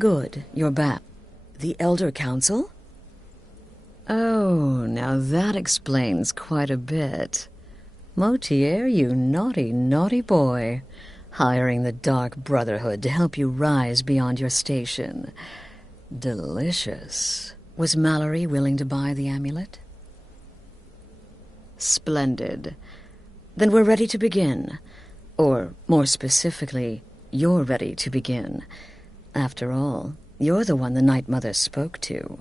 Good, you're back. The Elder Council? Oh, now that explains quite a bit. Motier, you naughty, naughty boy. Hiring the Dark Brotherhood to help you rise beyond your station. Delicious. Was Mallory willing to buy the amulet? Splendid. Then we're ready to begin. Or, more specifically, you're ready to begin. After all, you're the one the Night Mother spoke to.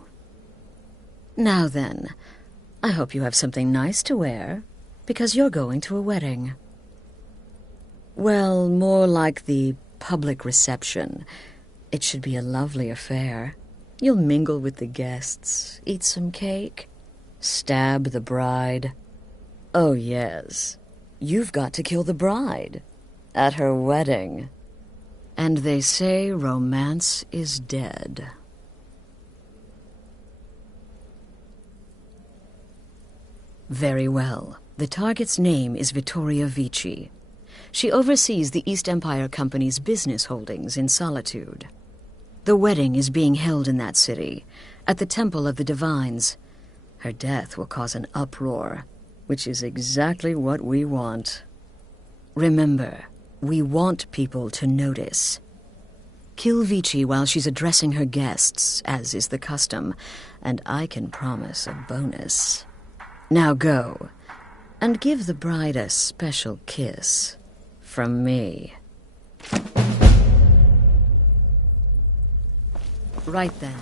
Now then, I hope you have something nice to wear, because you're going to a wedding. Well, more like the public reception. It should be a lovely affair. You'll mingle with the guests, eat some cake, stab the bride. Oh, yes, you've got to kill the bride at her wedding. And they say romance is dead. Very well. The target's name is Vittoria Vici. She oversees the East Empire Company's business holdings in Solitude. The wedding is being held in that city, at the Temple of the Divines. Her death will cause an uproar, which is exactly what we want. Remember, we want people to notice. Kill Vici while she's addressing her guests, as is the custom, and I can promise a bonus. Now go, and give the bride a special kiss. From me. Right then.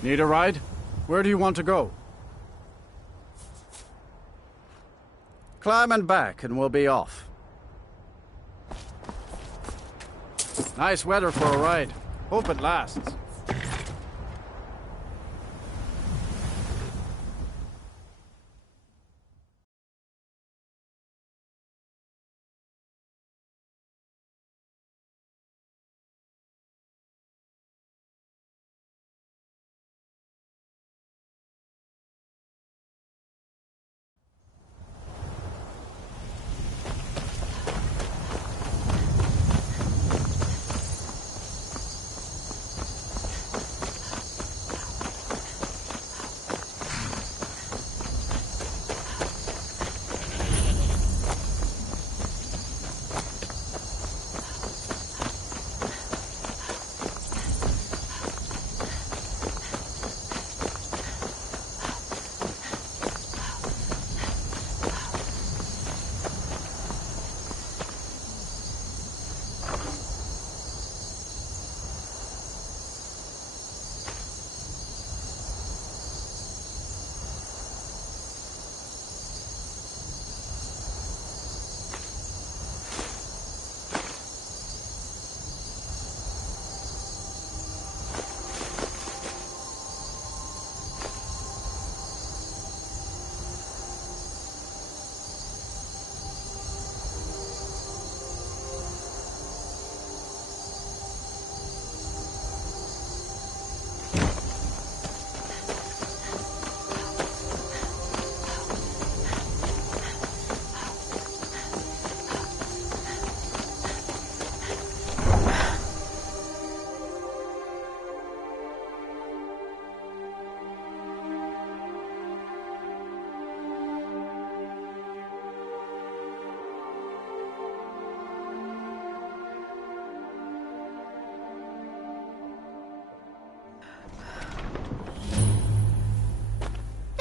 Need a ride? Where do you want to go? Climb and back and we'll be off. Nice weather for a ride. Hope it lasts.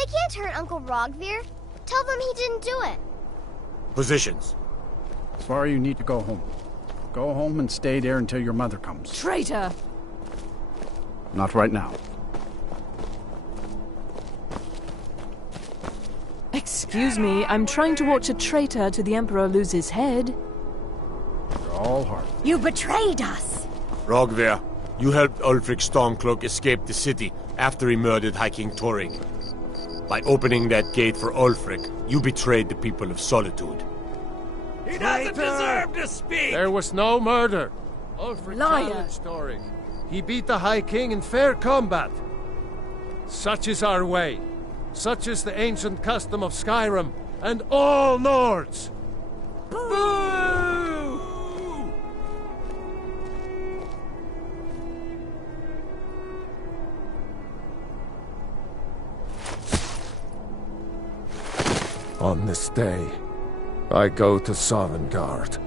Can't hurt Uncle Rogvir. Tell them he didn't do it. Positions. Sorry, you need to go home. Go home and stay there until your mother comes. Traitor! Not right now. Excuse me, I'm trying to watch a traitor to the Emperor lose his head. You're all heart. You betrayed us! Rogver, you helped Ulfric Stormcloak escape the city after he murdered High King Torrig. By opening that gate for Ulfric, you betrayed the people of Solitude. He doesn't deserve to speak! There was no murder. Ulfric Liar. challenged Torrig. He beat the High King in fair combat. Such is our way. Such is the ancient custom of Skyrim and all Nords. Boo! On this day, I go to Sovngarde.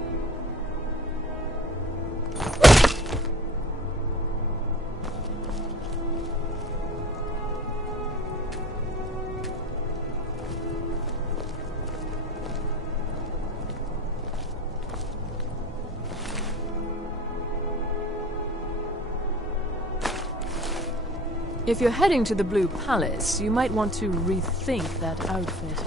If you're heading to the Blue Palace, you might want to rethink that outfit.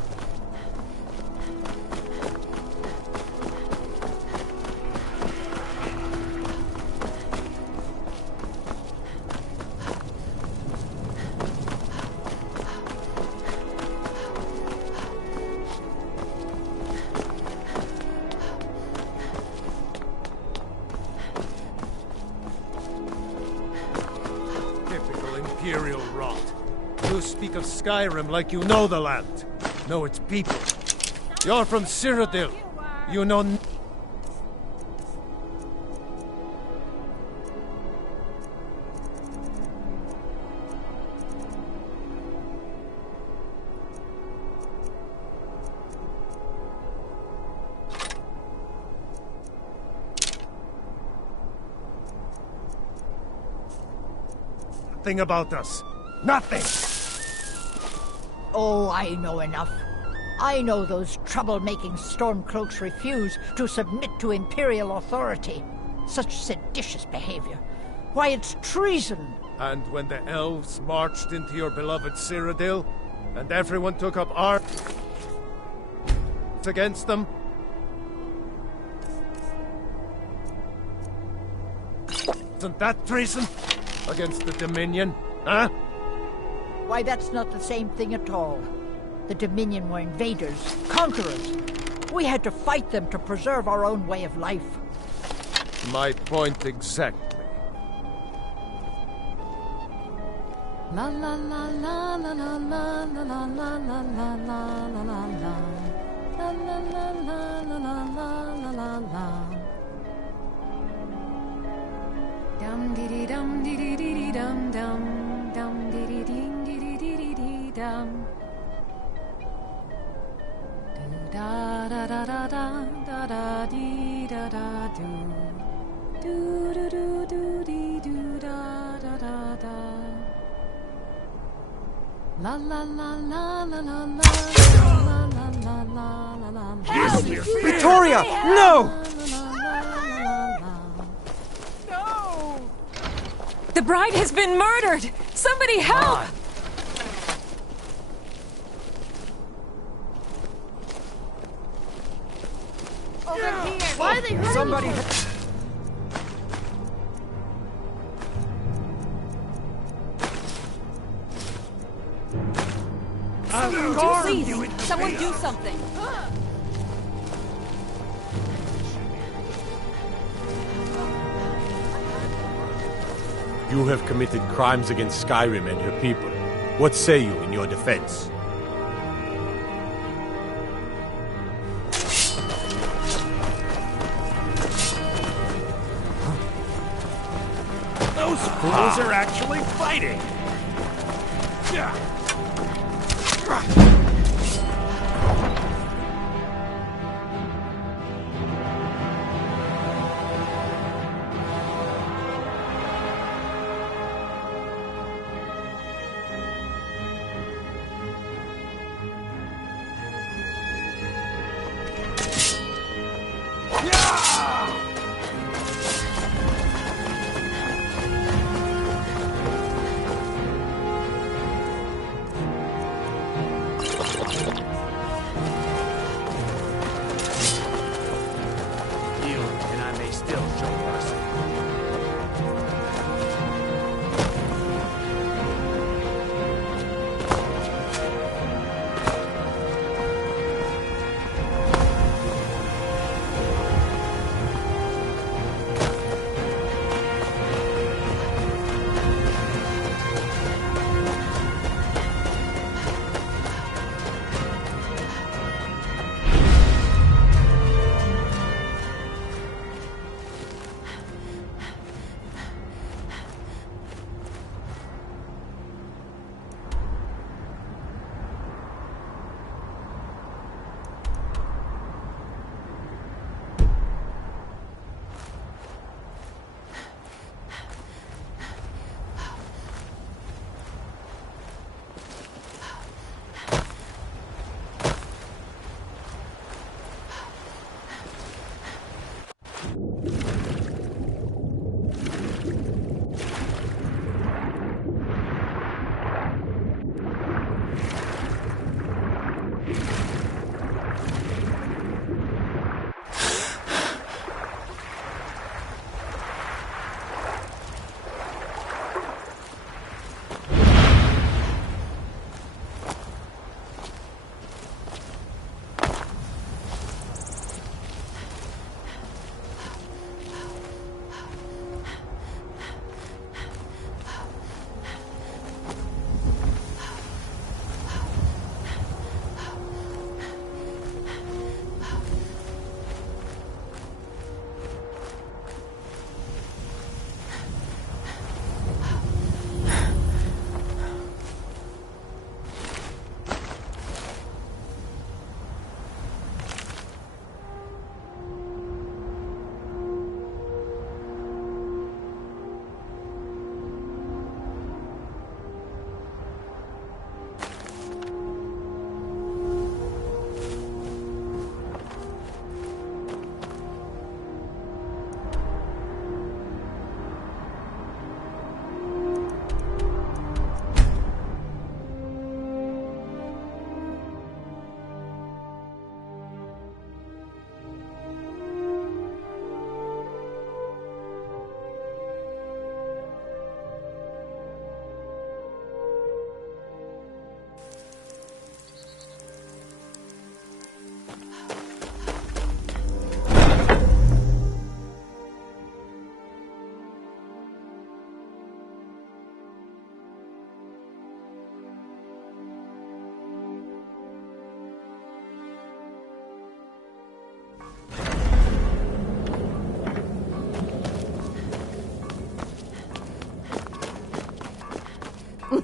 Imperial rot. You speak of Skyrim like you know the land. Know its people. You're from Cyrodiil. You know nothing about us. Nothing! Oh, I know enough. I know those trouble-making Stormcloaks refuse to submit to Imperial authority. Such seditious behavior. Why, it's treason! And when the elves marched into your beloved Cyrodiil, and everyone took up arms against them, isn't that treason? Against the Dominion, huh? Why, that's not the same thing at all. The Dominion were invaders, conquerors. We had to fight them to preserve our own way of life. My point exactly. La la la la la la la la la la la la la la la la. La la la la la la la la la. Dum dee dee dum dee dee dee dum dum dum dee dee ding dee dee dee dee dum. Do da da da da da da dee da da do. Do do do do dee do da da da da. La la la la la la la la la la la la la. Victoria! No! The bride has been murdered! Somebody help! Over here. Why are they hurting Somebody... you? Please, someone do something. You have committed crimes against Skyrim and her people. What say you in your defense? Those fools are actually fighting!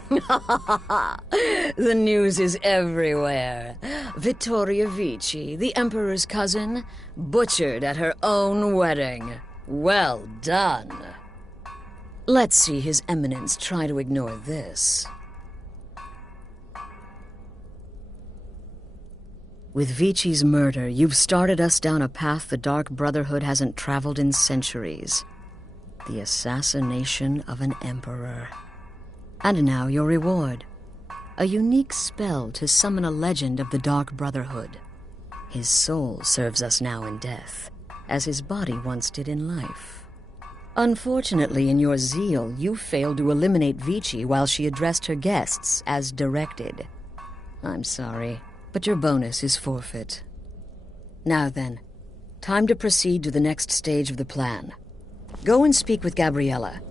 The news is everywhere. Vittoria Vici, the Emperor's cousin, butchered at her own wedding. Well done. Let's see His Eminence try to ignore this. With Vici's murder, you've started us down a path the Dark Brotherhood hasn't traveled in centuries. The assassination of an emperor. And now your reward. A unique spell to summon a legend of the Dark Brotherhood. His soul serves us now in death, as his body once did in life. Unfortunately, in your zeal, you failed to eliminate Vici while she addressed her guests as directed. I'm sorry, but your bonus is forfeit. Now then, time to proceed to the next stage of the plan. Go and speak with Gabriella.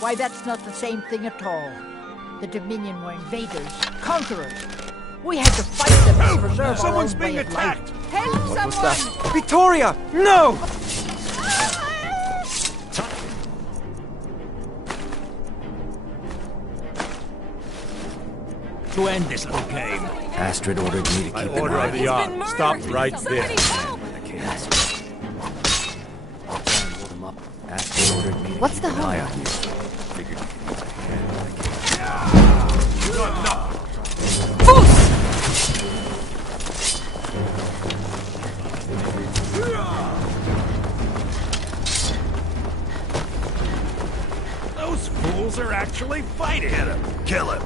Why, that's not the same thing at all. The Dominion were invaders, conquerors. We had to fight them to preserve our Someone's own being way of attacked! life. Help someone! Vittoria! No! To end this little game. Astrid ordered me to keep By an order eye of the Ark, stop right there. Astrid ordered me to What's keep the an hurry? eye on you. Figured because I had what I can. Those fools are actually fighting! Get him! Kill him!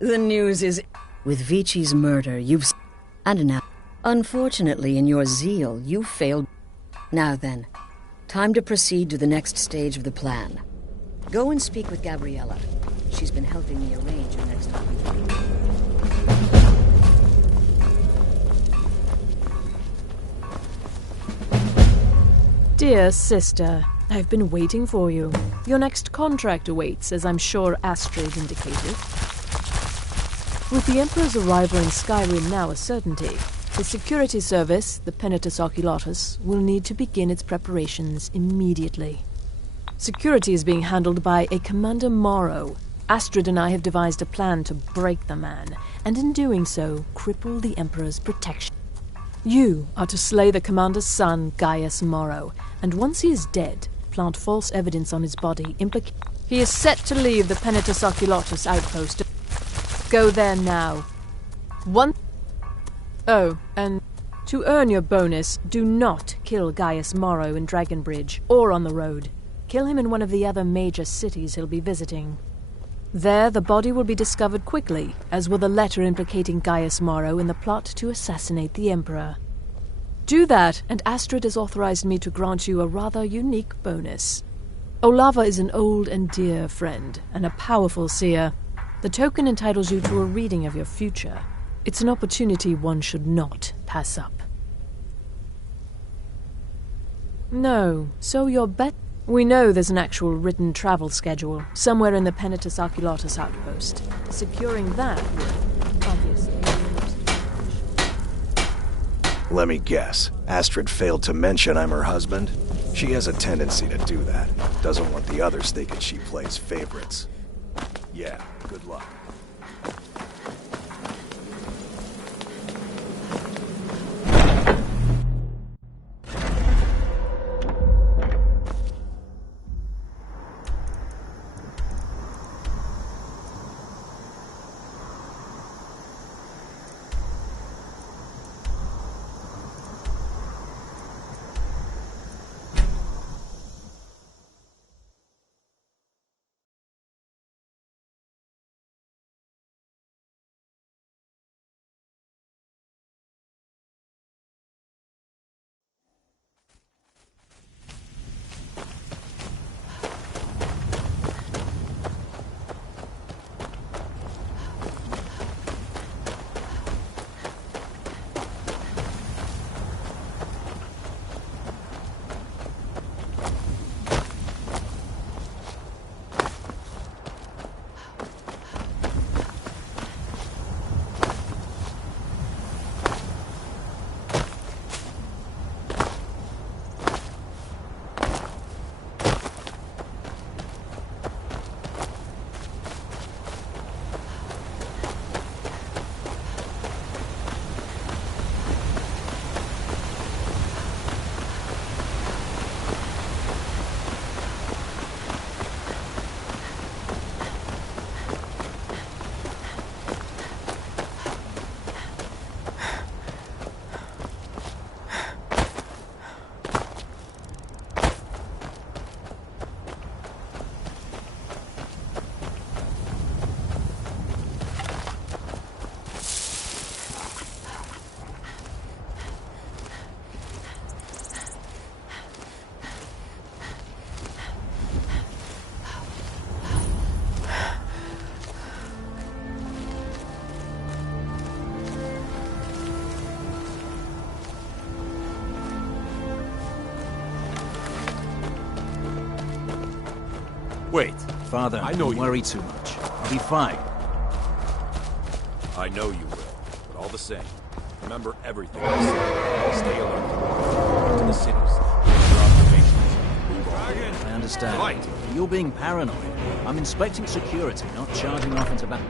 The news is... With Vici's murder, you've... And now... Unfortunately, in your zeal, you failed... Now then, time to proceed to the next stage of the plan. Go and speak with Gabriella. She's been helping me arrange your next meeting. Dear sister, I've been waiting for you. Your next contract awaits, as I'm sure Astrid indicated. With the Emperor's arrival in Skyrim now a certainty, the security service, the Penitus Oculatus, will need to begin its preparations immediately. Security is being handled by a Commander Morrow. Astrid and I have devised a plan to break the man, and in doing so, cripple the Emperor's protection. You are to slay the Commander's son, Gaius Morrow, and once he is dead, plant false evidence on his body He is set to leave the Penitus Oculatus outpost. Go there now. Oh, and to earn your bonus, do not kill Gaius Morrow in Dragonbridge or on the road. Kill him in one of the other major cities he'll be visiting. There, the body will be discovered quickly, as will the letter implicating Gaius Morrow in the plot to assassinate the Emperor. Do that, and Astrid has authorized me to grant you a rather unique bonus. Olava is an old and dear friend, and a powerful seer. The token entitles you to a reading of your future. It's an opportunity one should not pass up. No, so you're bet... We know there's an actual written travel schedule, somewhere in the Penitus Oculatus outpost. Securing that would, obviously... Let me guess. Astrid failed to mention I'm her husband? She has a tendency to do that. Doesn't want the others thinking she plays favorites. Yeah, good luck. Wait. Father, I know don't you. worry too much. I'll be fine. I know you will, but all the same, remember everything I said. Stay alert. To the cities. Your observations. Move on. I understand. Right. You're being paranoid. I'm inspecting security, not charging off into battle.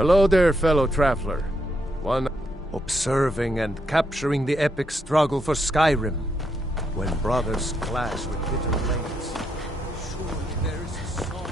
Hello there, fellow traveler. One observing and capturing the epic struggle for Skyrim, when brothers clash with bitter blades. Surely there is a song.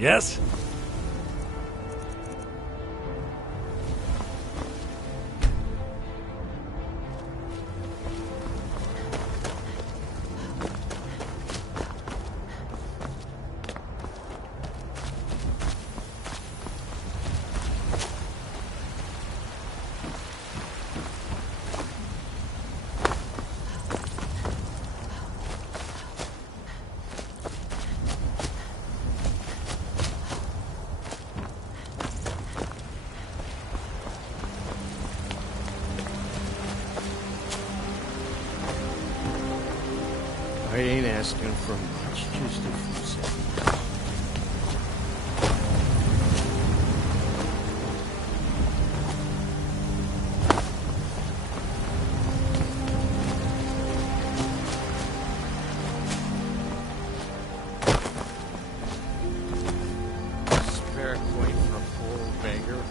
Yes? I ain't asking for much, just a few seconds. Spare coin for a poor old beggar.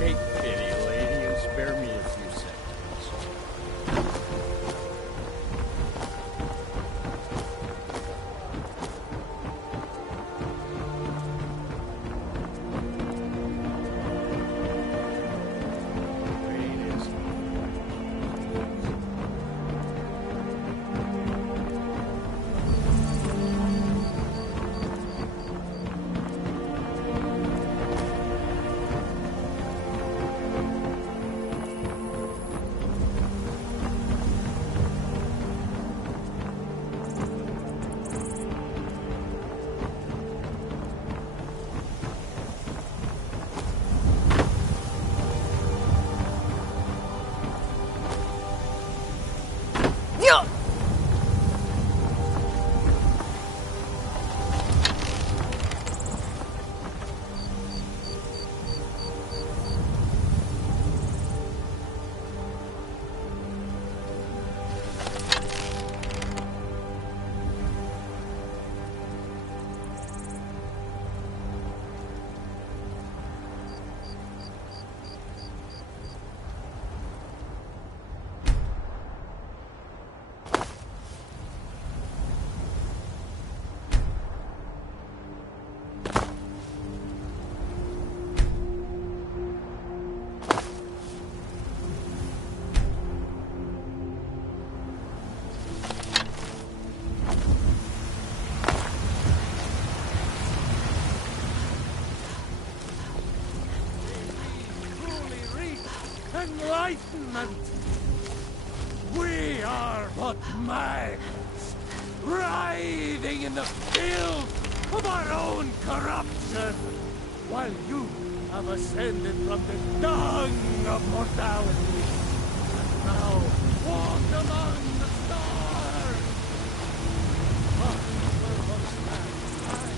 Take pity, lady, and spare me a few seconds. Enlightenment! We are but mags, writhing in the filth of our own corruption, while you have ascended from the dung of mortality, and now walk among the stars! But where was that time?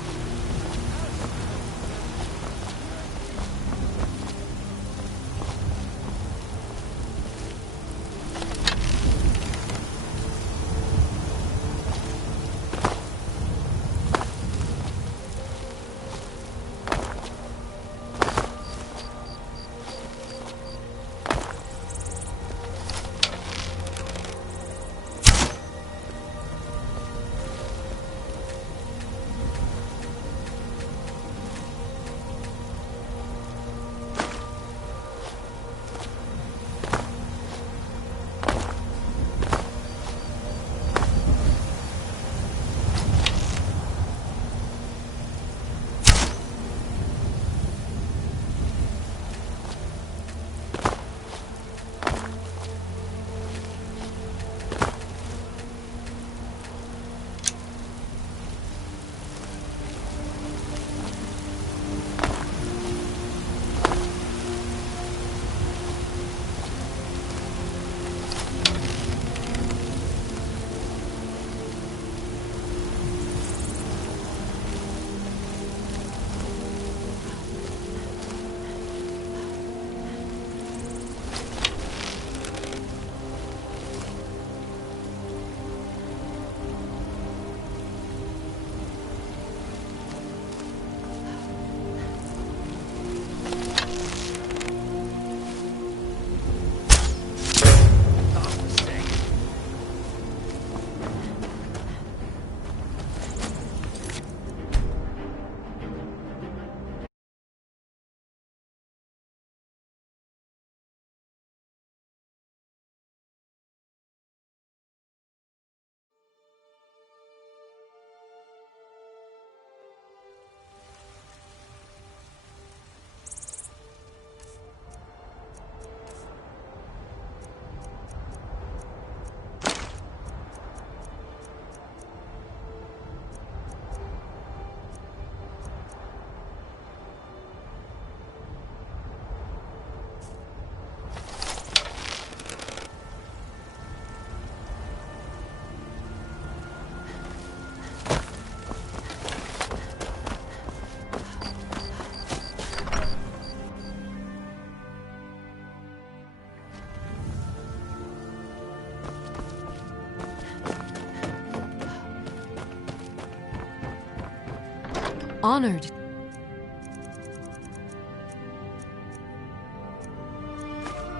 Honored.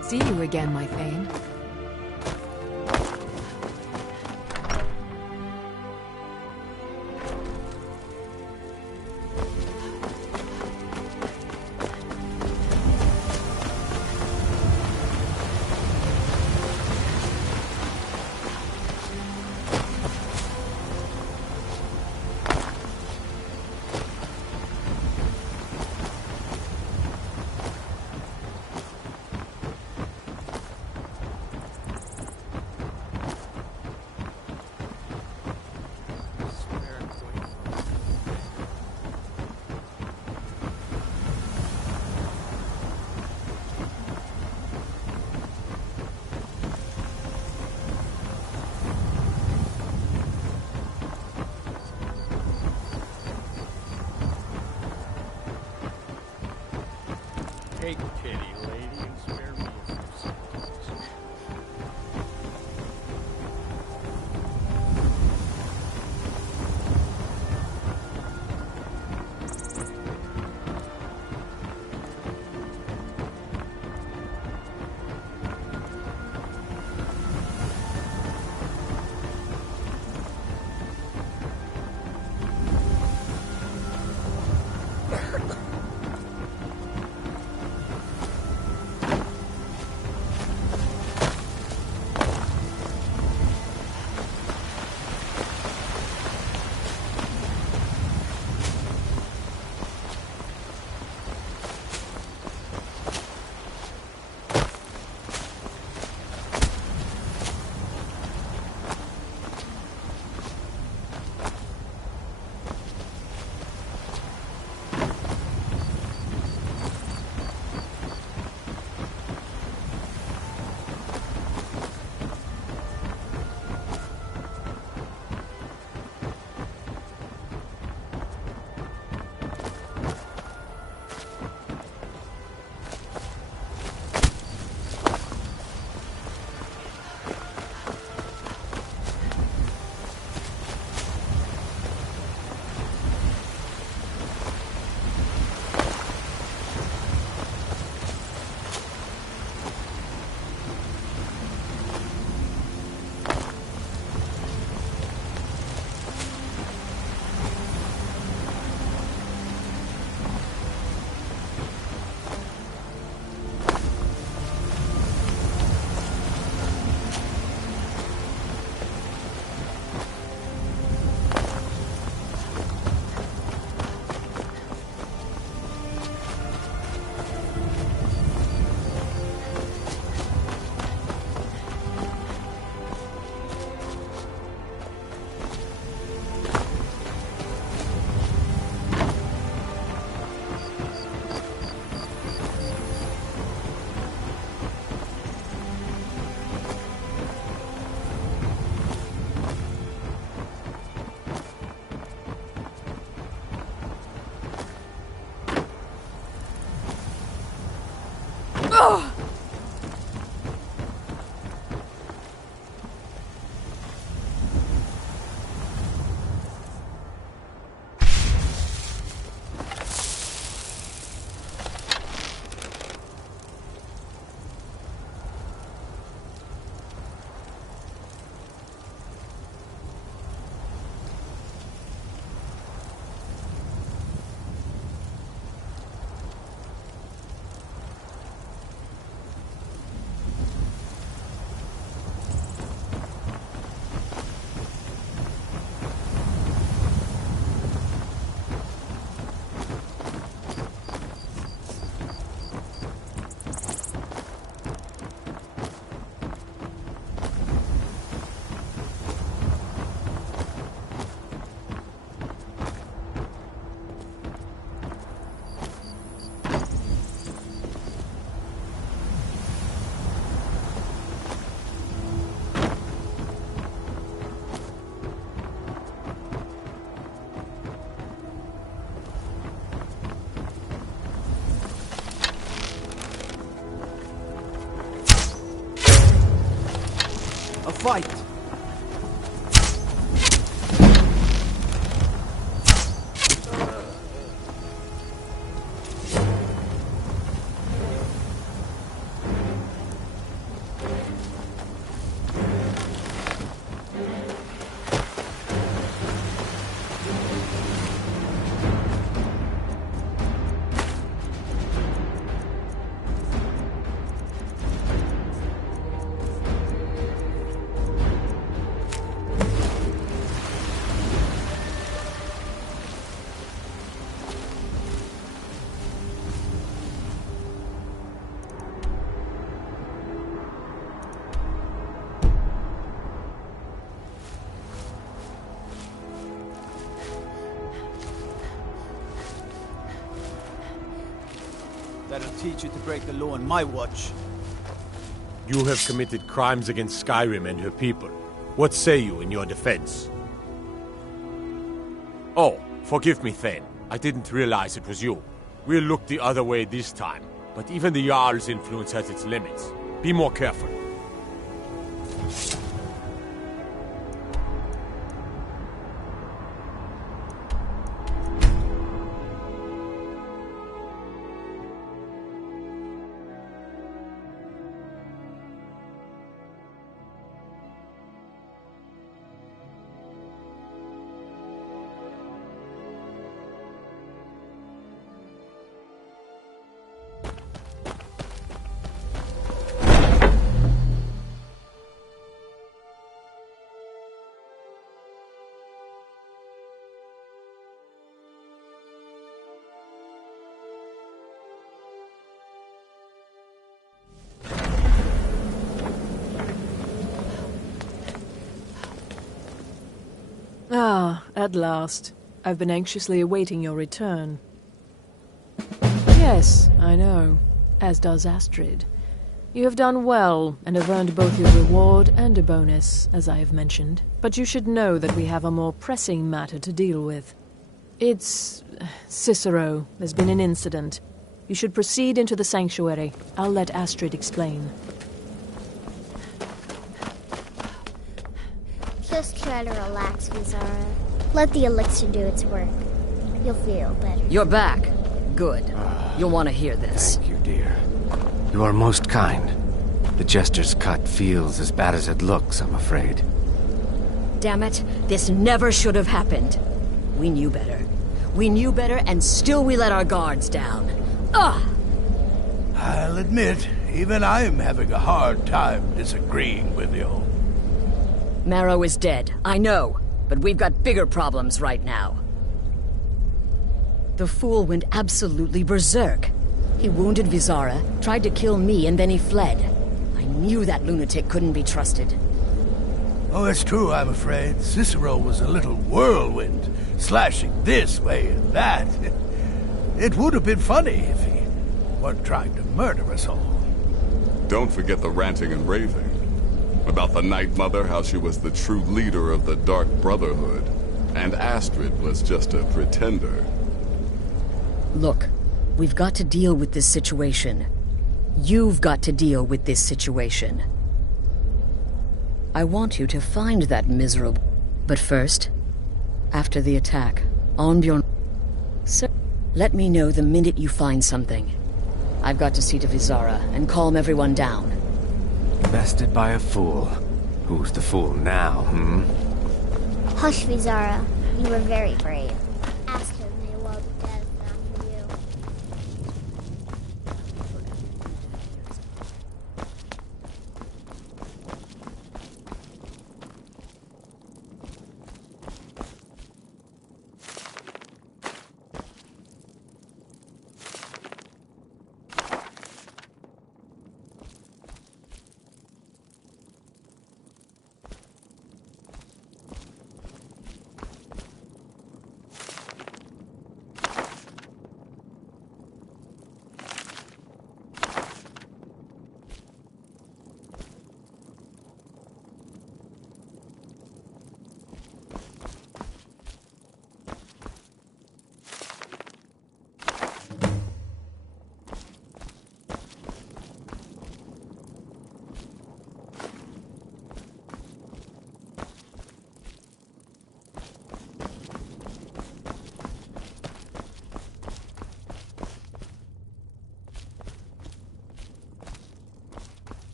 See you again, my Thane. Take pity, lady, and spare me a few seconds. fight! That'll teach you to break the law on my watch. You have committed crimes against Skyrim and her people. What say you in your defense? Oh, forgive me, Thane. I didn't realize it was you. We'll look the other way this time, but even the Jarl's influence has its limits. Be more careful. Ah, at last. I've been anxiously awaiting your return. Yes, I know. As does Astrid. You have done well, and have earned both your reward and a bonus, as I have mentioned. But you should know that we have a more pressing matter to deal with. It's... Cicero. There's been an incident. You should proceed into the sanctuary. I'll let Astrid explain. Just try to relax, Vizara. Let the elixir do its work. You'll feel better. You're back. Good. You'll want to hear this. Thank you, dear. You are most kind. The Jester's cut feels as bad as it looks, I'm afraid. Damn it, this never should have happened. We knew better. We knew better, and still we let our guards down. Ugh! I'll admit, even I'm having a hard time disagreeing with you. Marrow is dead, I know, but we've got bigger problems right now. The fool went absolutely berserk. He wounded Vizara, tried to kill me, and then he fled. I knew that lunatic couldn't be trusted. Oh, it's true, I'm afraid. Cicero was a little whirlwind, slashing this way and that. It would have been funny if he weren't trying to murder us all. Don't forget the ranting and raving. About the Night Mother, how she was the true leader of the Dark Brotherhood, and Astrid was just a pretender. Look, we've got to deal with this situation. You've got to deal with this situation. I want you to find that miserable... But first, after the attack, Arnbjorn... Sir, let me know the minute you find something. I've got to see to Vizara and calm everyone down. Bested by a fool. Who's the fool now, Hush, Vizara. You were very brave. Astrid may well be dead after you.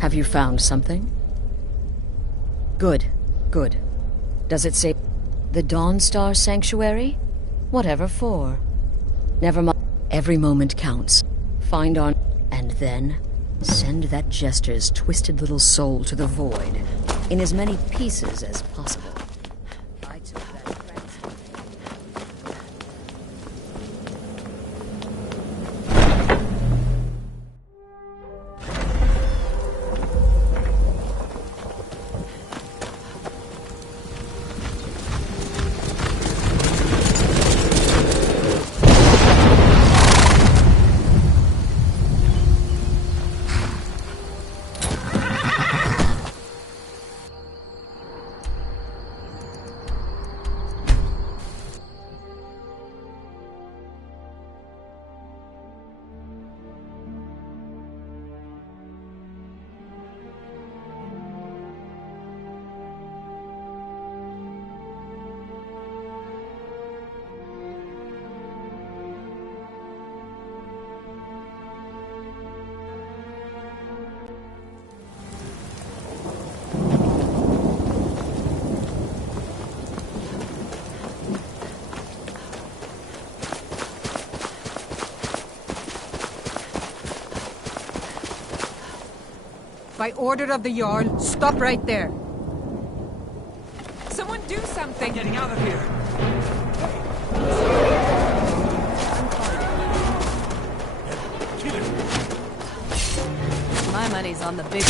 Have you found something? Good, good. Does it say the Dawnstar Sanctuary? Whatever for. Never mind. Every moment counts. Find on... And then, send that Jester's twisted little soul to the void, in as many pieces as possible. I took that By order of the Jarl, stop right there. Someone do something! Getting out of here! My money's on the big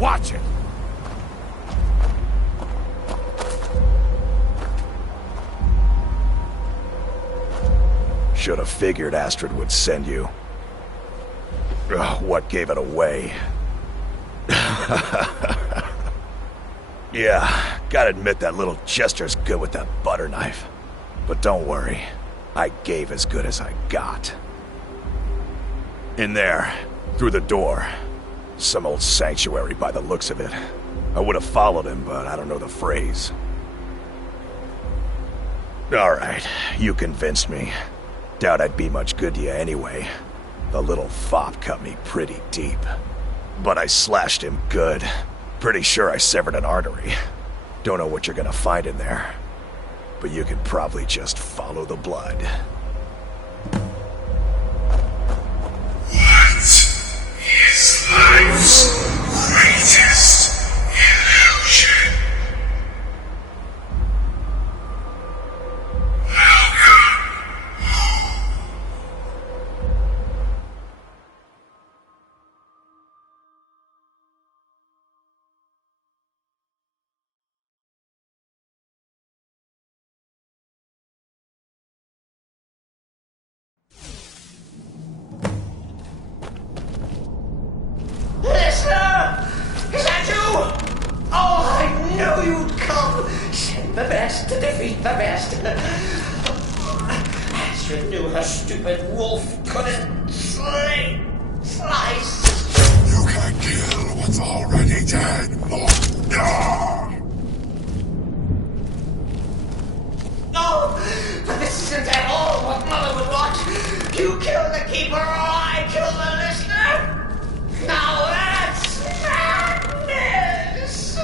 Watch it! Should have figured Astrid would send you. Ugh, what gave it away? Yeah, gotta admit that little Chester's good with that butter knife. But don't worry, I gave as good as I got. In there, through the door. Some old sanctuary by the looks of it. I would have followed him, but I don't know the phrase. Alright, you convinced me. Doubt I'd be much good to you anyway. The little fop cut me pretty deep. But I slashed him good. Pretty sure I severed an artery. Don't know what you're gonna find in there. But you can probably just follow the blood. What is life's greatest illusion? Listener! Is that you? Oh, I knew you'd come! Send the best to defeat the best. Astrid knew her stupid wolf couldn't slice. You can't kill what's already dead, Mordor! No! But this isn't at all what Mother would want! You kill the keeper or I kill the listener! Now that's madness!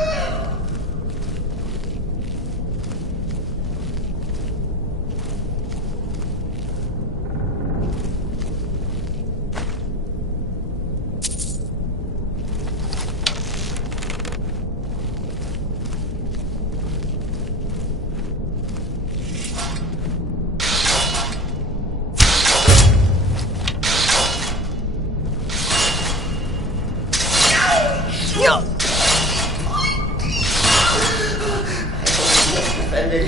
Offended.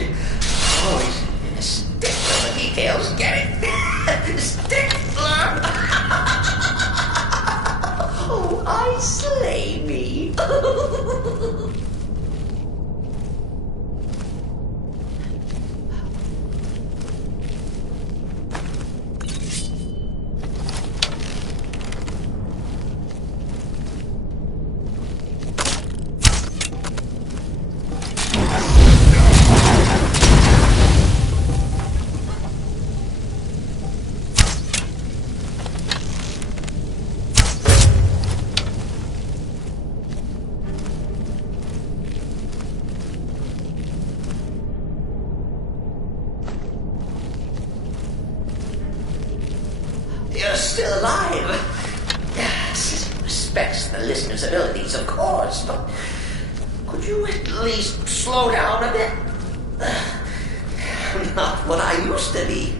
Always in a stickler for details, get it? Stickler! Oh, I slay me. You're still alive. System respects the listener's abilities, of course, but could you at least slow down a bit? Not what I used to be.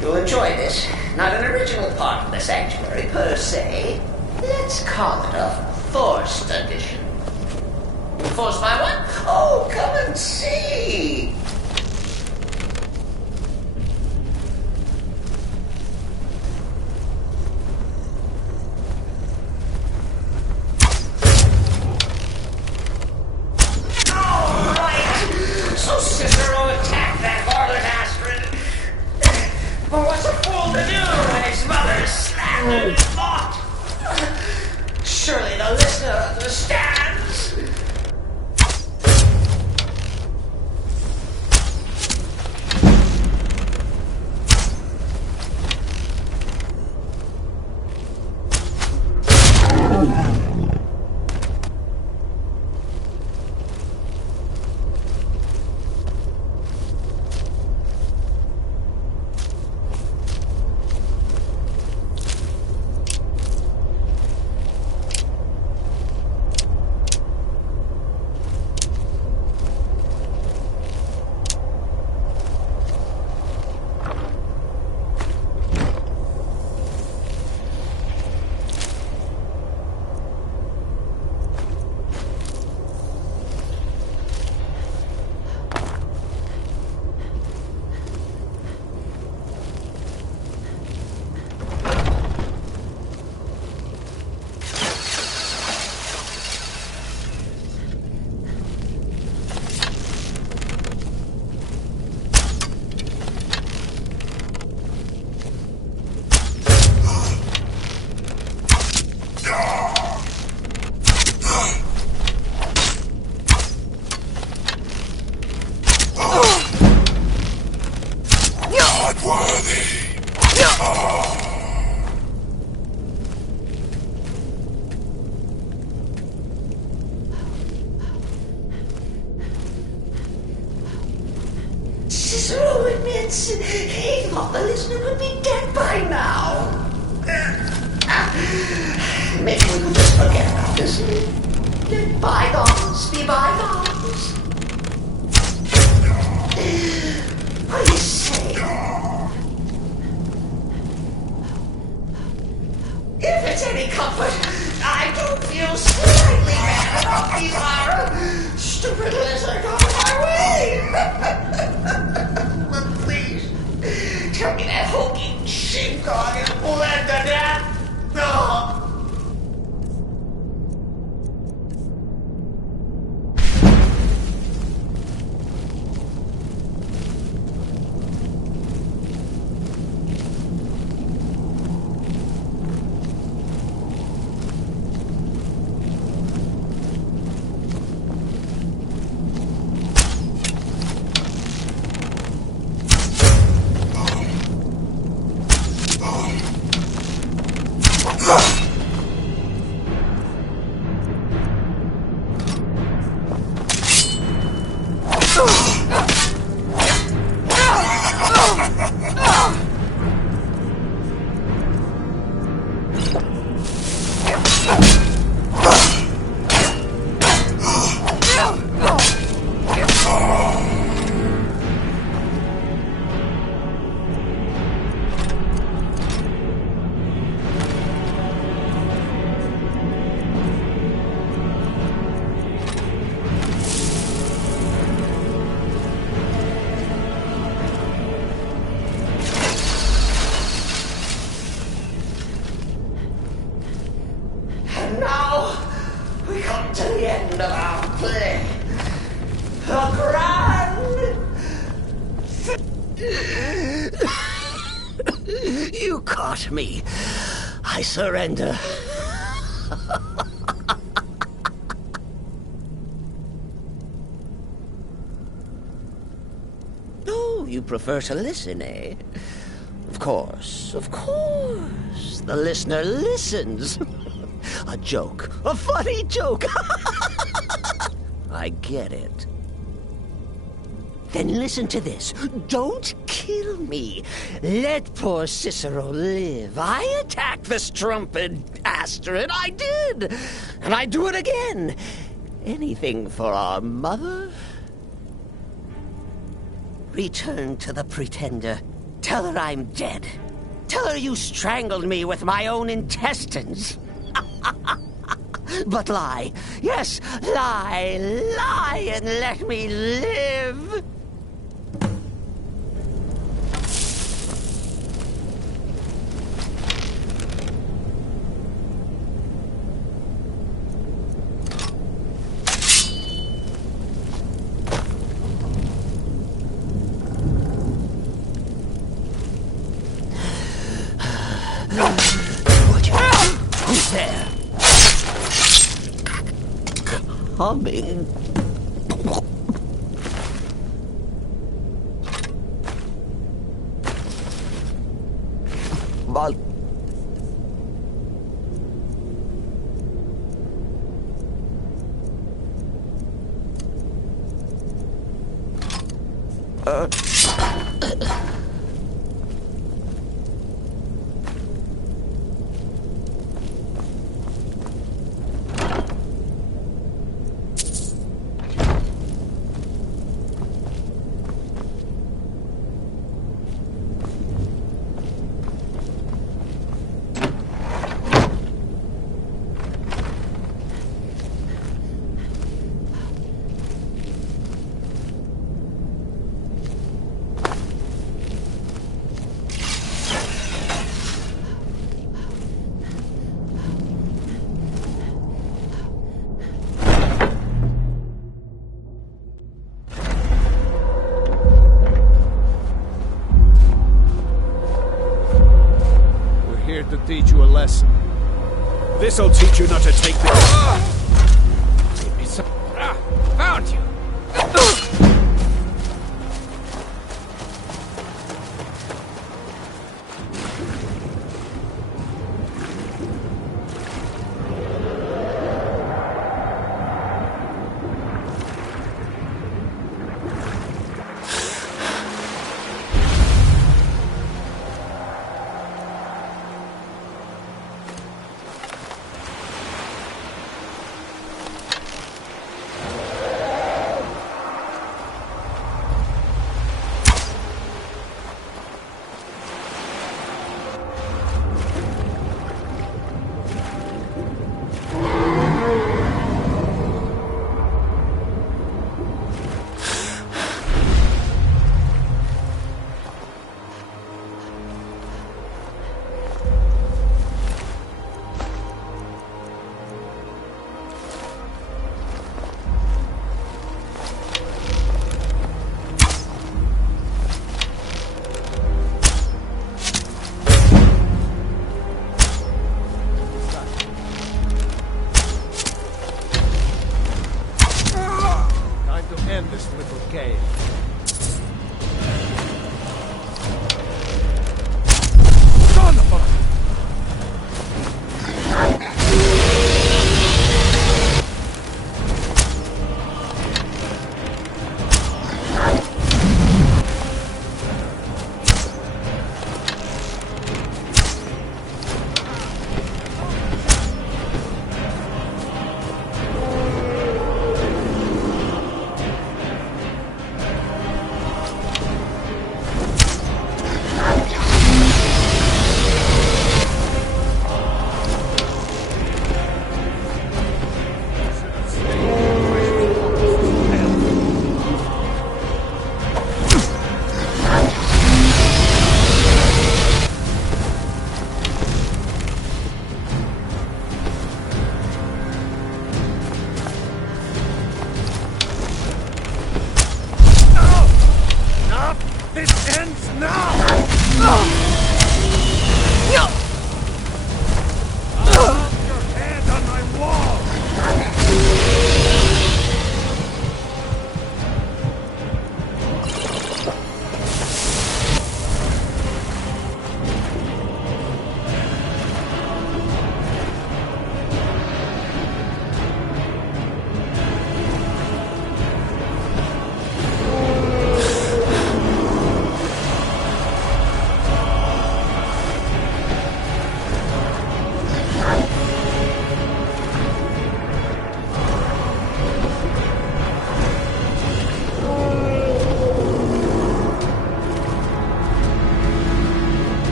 You'll enjoy this. Not an original part of the sanctuary, per se. Let's call it a forced addition. Forced by what? Oh, come and see! All right! So Cicero attacked that Northern Astrid. But what's a fool to do when his mother is slandered and mocked? Surely the listener understands. worthy. Cicero admits he thought the listener would be dead by now. Maybe we could just forget about this. Let bygones be bygones. What do you say? If it's any comfort, I do feel slightly bad about these horror stupid listener coming my way. But please, tell me that hulking sheepdog is bled to death. No. You caught me. I surrender. Oh, you prefer to listen, eh? Of course, of course. The listener listens. A joke. A funny joke. I get it. Then listen to this. Don't kill me. Let poor Cicero live. I attacked the strumpet Astrid. I did. And I do it again. Anything for our mother? Return to the Pretender. Tell her I'm dead. Tell her you strangled me with my own intestines. But lie. Yes, lie. Lie and let me live. Who's there? Coming. Mal. To teach you a lesson. This'll teach you not to take the... Give me some... found you!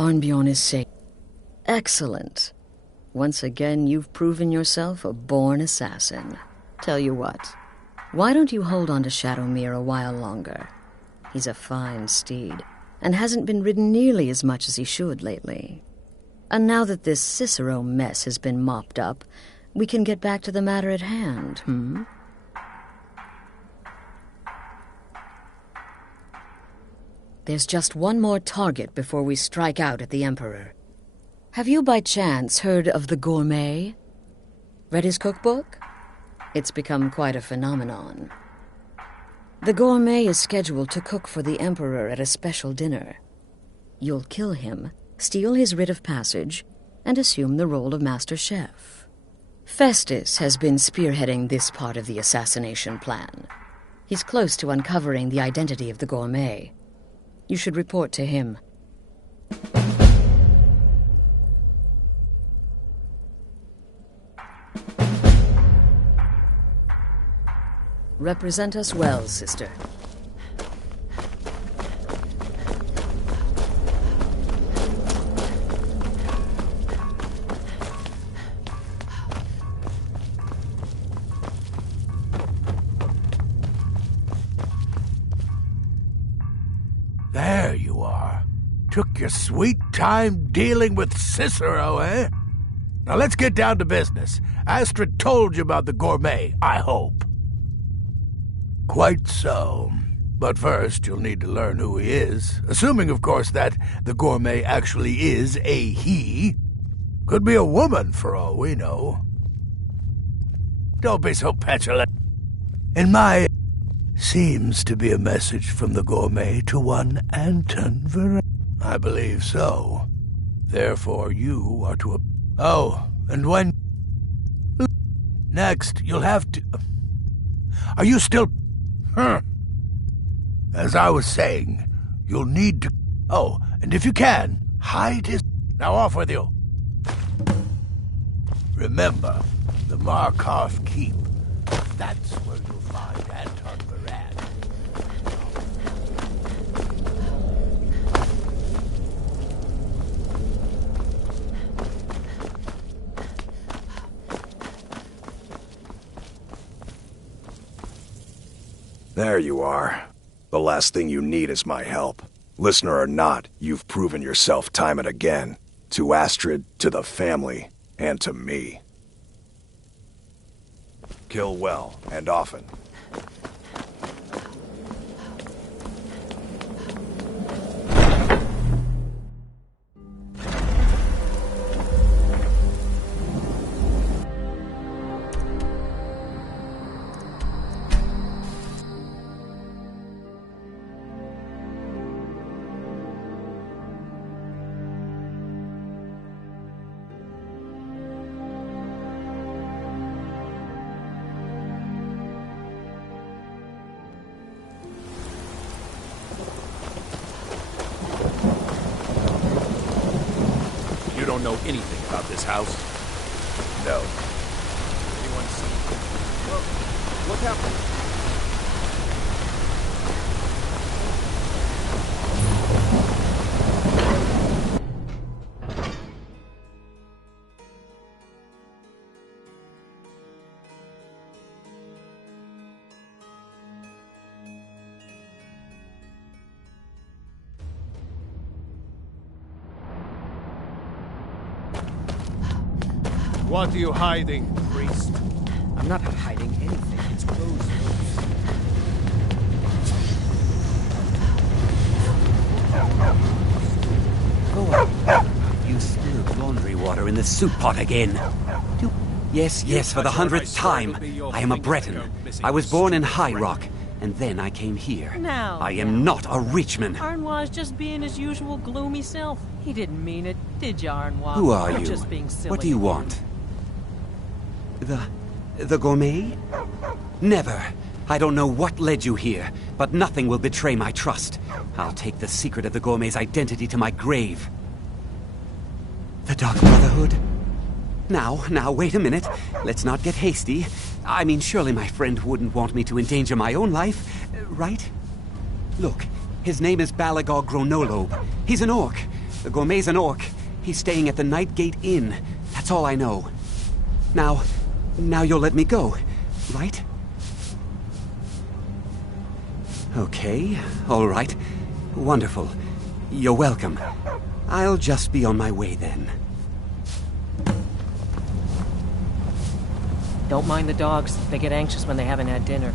Arnbjorn is safe. Excellent. Once again, you've proven yourself a born assassin. Tell you what, why don't you hold on to Shadowmere a while longer? He's a fine steed, and hasn't been ridden nearly as much as he should lately. And now that this Cicero mess has been mopped up, we can get back to the matter at hand, There's just one more target before we strike out at the Emperor. Have you by chance heard of the Gourmet? Read his cookbook? It's become quite a phenomenon. The Gourmet is scheduled to cook for the Emperor at a special dinner. You'll kill him, steal his writ of passage, and assume the role of Master Chef. Festus has been spearheading this part of the assassination plan. He's close to uncovering the identity of the Gourmet. You should report to him. Represent us well, sister. There you are. Took your sweet time dealing with Cicero, eh? Now let's get down to business. Astrid told you about the Gourmet, I hope. Quite so. But first, you'll need to learn who he is. Assuming, of course, that the Gourmet actually is a he. Could be a woman, for all we know. Don't be so petulant. In my... Seems to be a message from the Gourmet to one Anton Ver... I believe so. Therefore, you are to... Oh, and when... Next, you'll have to... Are you still... As I was saying, you'll need to... Oh, and if you can, hide his... Now off with you. Remember, the Markarth Keep. That's where you'll find Anton Verad. There you are. The last thing you need is my help. Listener or not, you've proven yourself time and again. To Astrid, to the family, and to me. Kill well, and often. You don't know anything about this house? No. Anyone see? Look out! What are you hiding, priest? I'm not hiding anything. It's closed. Go on. You spilled laundry water in the soup pot again. Yes, for the 100th time. I am a Breton. I was born in High Rock, and then I came here. Now, I am not a Richman. Arnois just being his usual gloomy self. He didn't mean it, did you, Arnois? Who are You're you? just being silly. What do you want? The Gourmet? Never. I don't know what led you here, but nothing will betray my trust. I'll take the secret of the Gourmet's identity to my grave. The Dark Brotherhood? Now, wait a minute. Let's not get hasty. I mean, surely my friend wouldn't want me to endanger my own life, right? Look, his name is Balagog Gronolobe. He's an orc. The gourmet's an orc. He's staying at the Nightgate Inn. That's all I know. Now you'll let me go, right? Okay, all right. Wonderful. You're welcome. I'll just be on my way then. Don't mind the dogs. They get anxious when they haven't had dinner.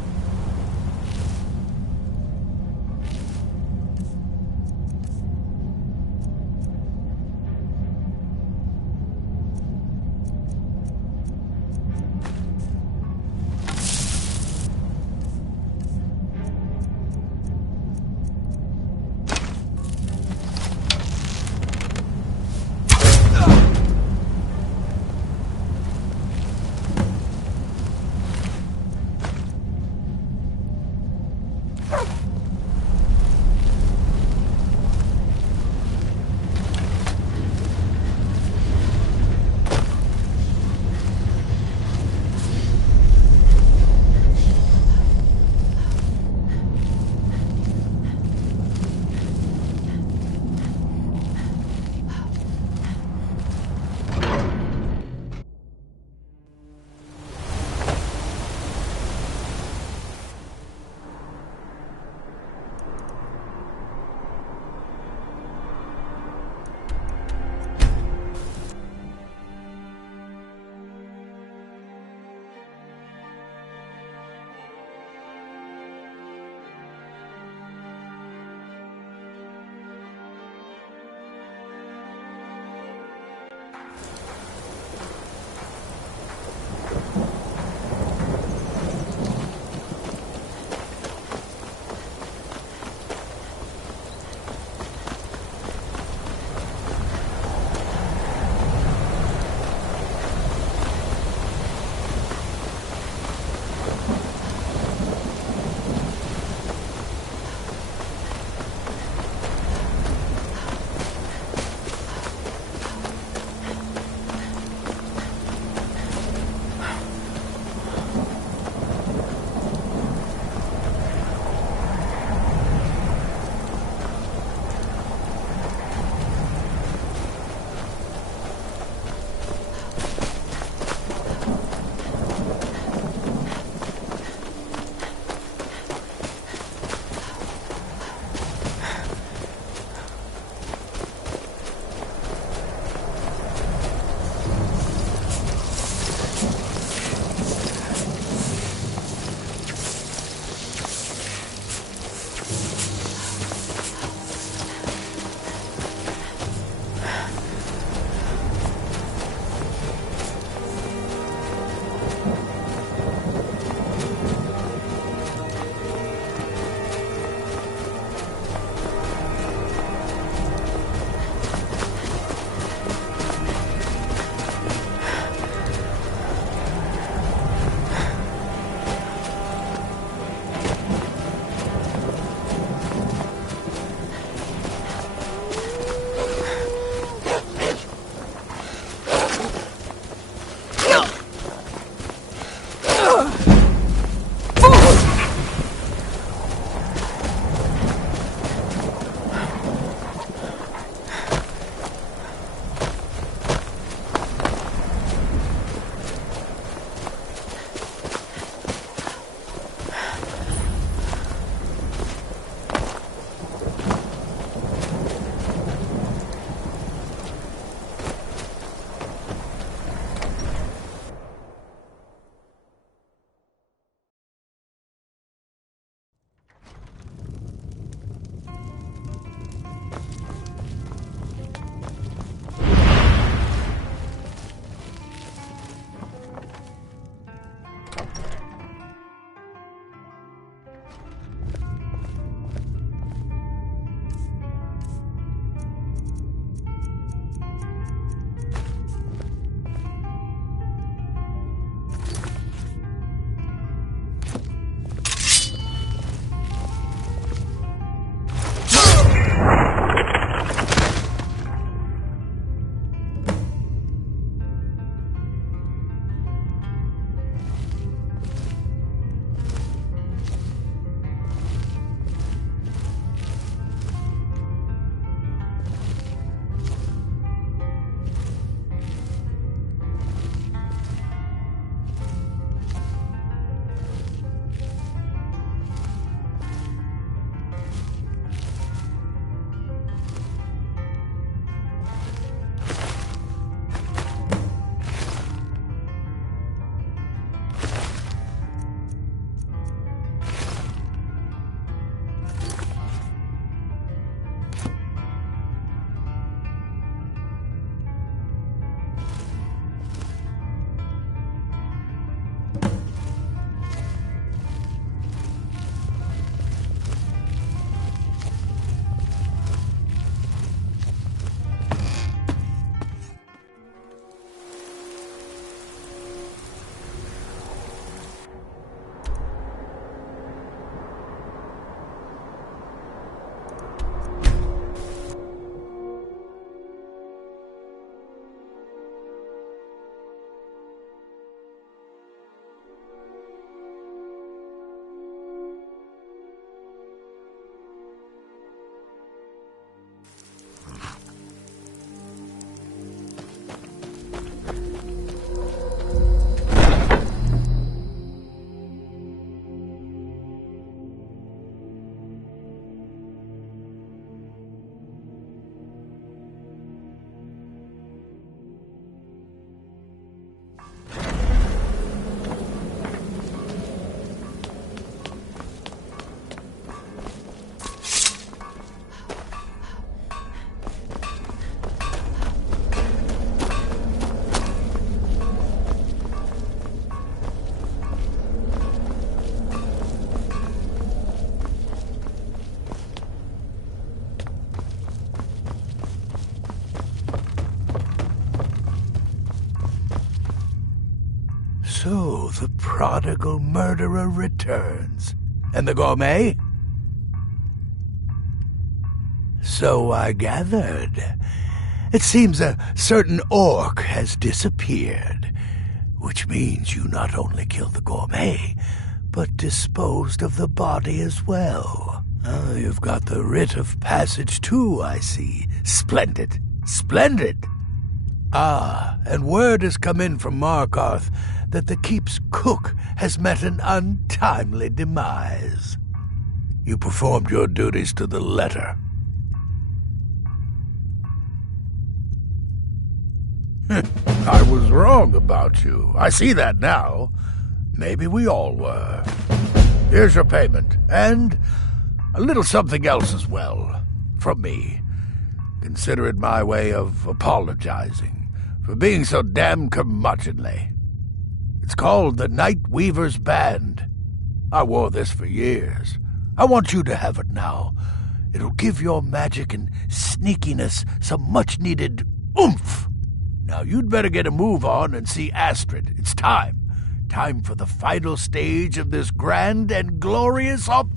So, the prodigal murderer returns. And the gourmet? So I gathered. It seems a certain orc has disappeared, which means you not only killed the gourmet, but disposed of the body as well. Oh, you've got the writ of passage too, I see. Splendid. Splendid! Ah, and word has come in from Markarth that the keep's cook has met an untimely demise. You performed your duties to the letter. I was wrong about you. I see that now. Maybe we all were. Here's your payment, and a little something else as well, from me. Consider it my way of apologizing for being so damn curmudgeonly. It's called the Night Weaver's Band. I wore this for years. I want you to have it now. It'll give your magic and sneakiness some much-needed oomph. Now you'd better get a move on and see Astrid. It's time. Time for the final stage of this grand and glorious operation.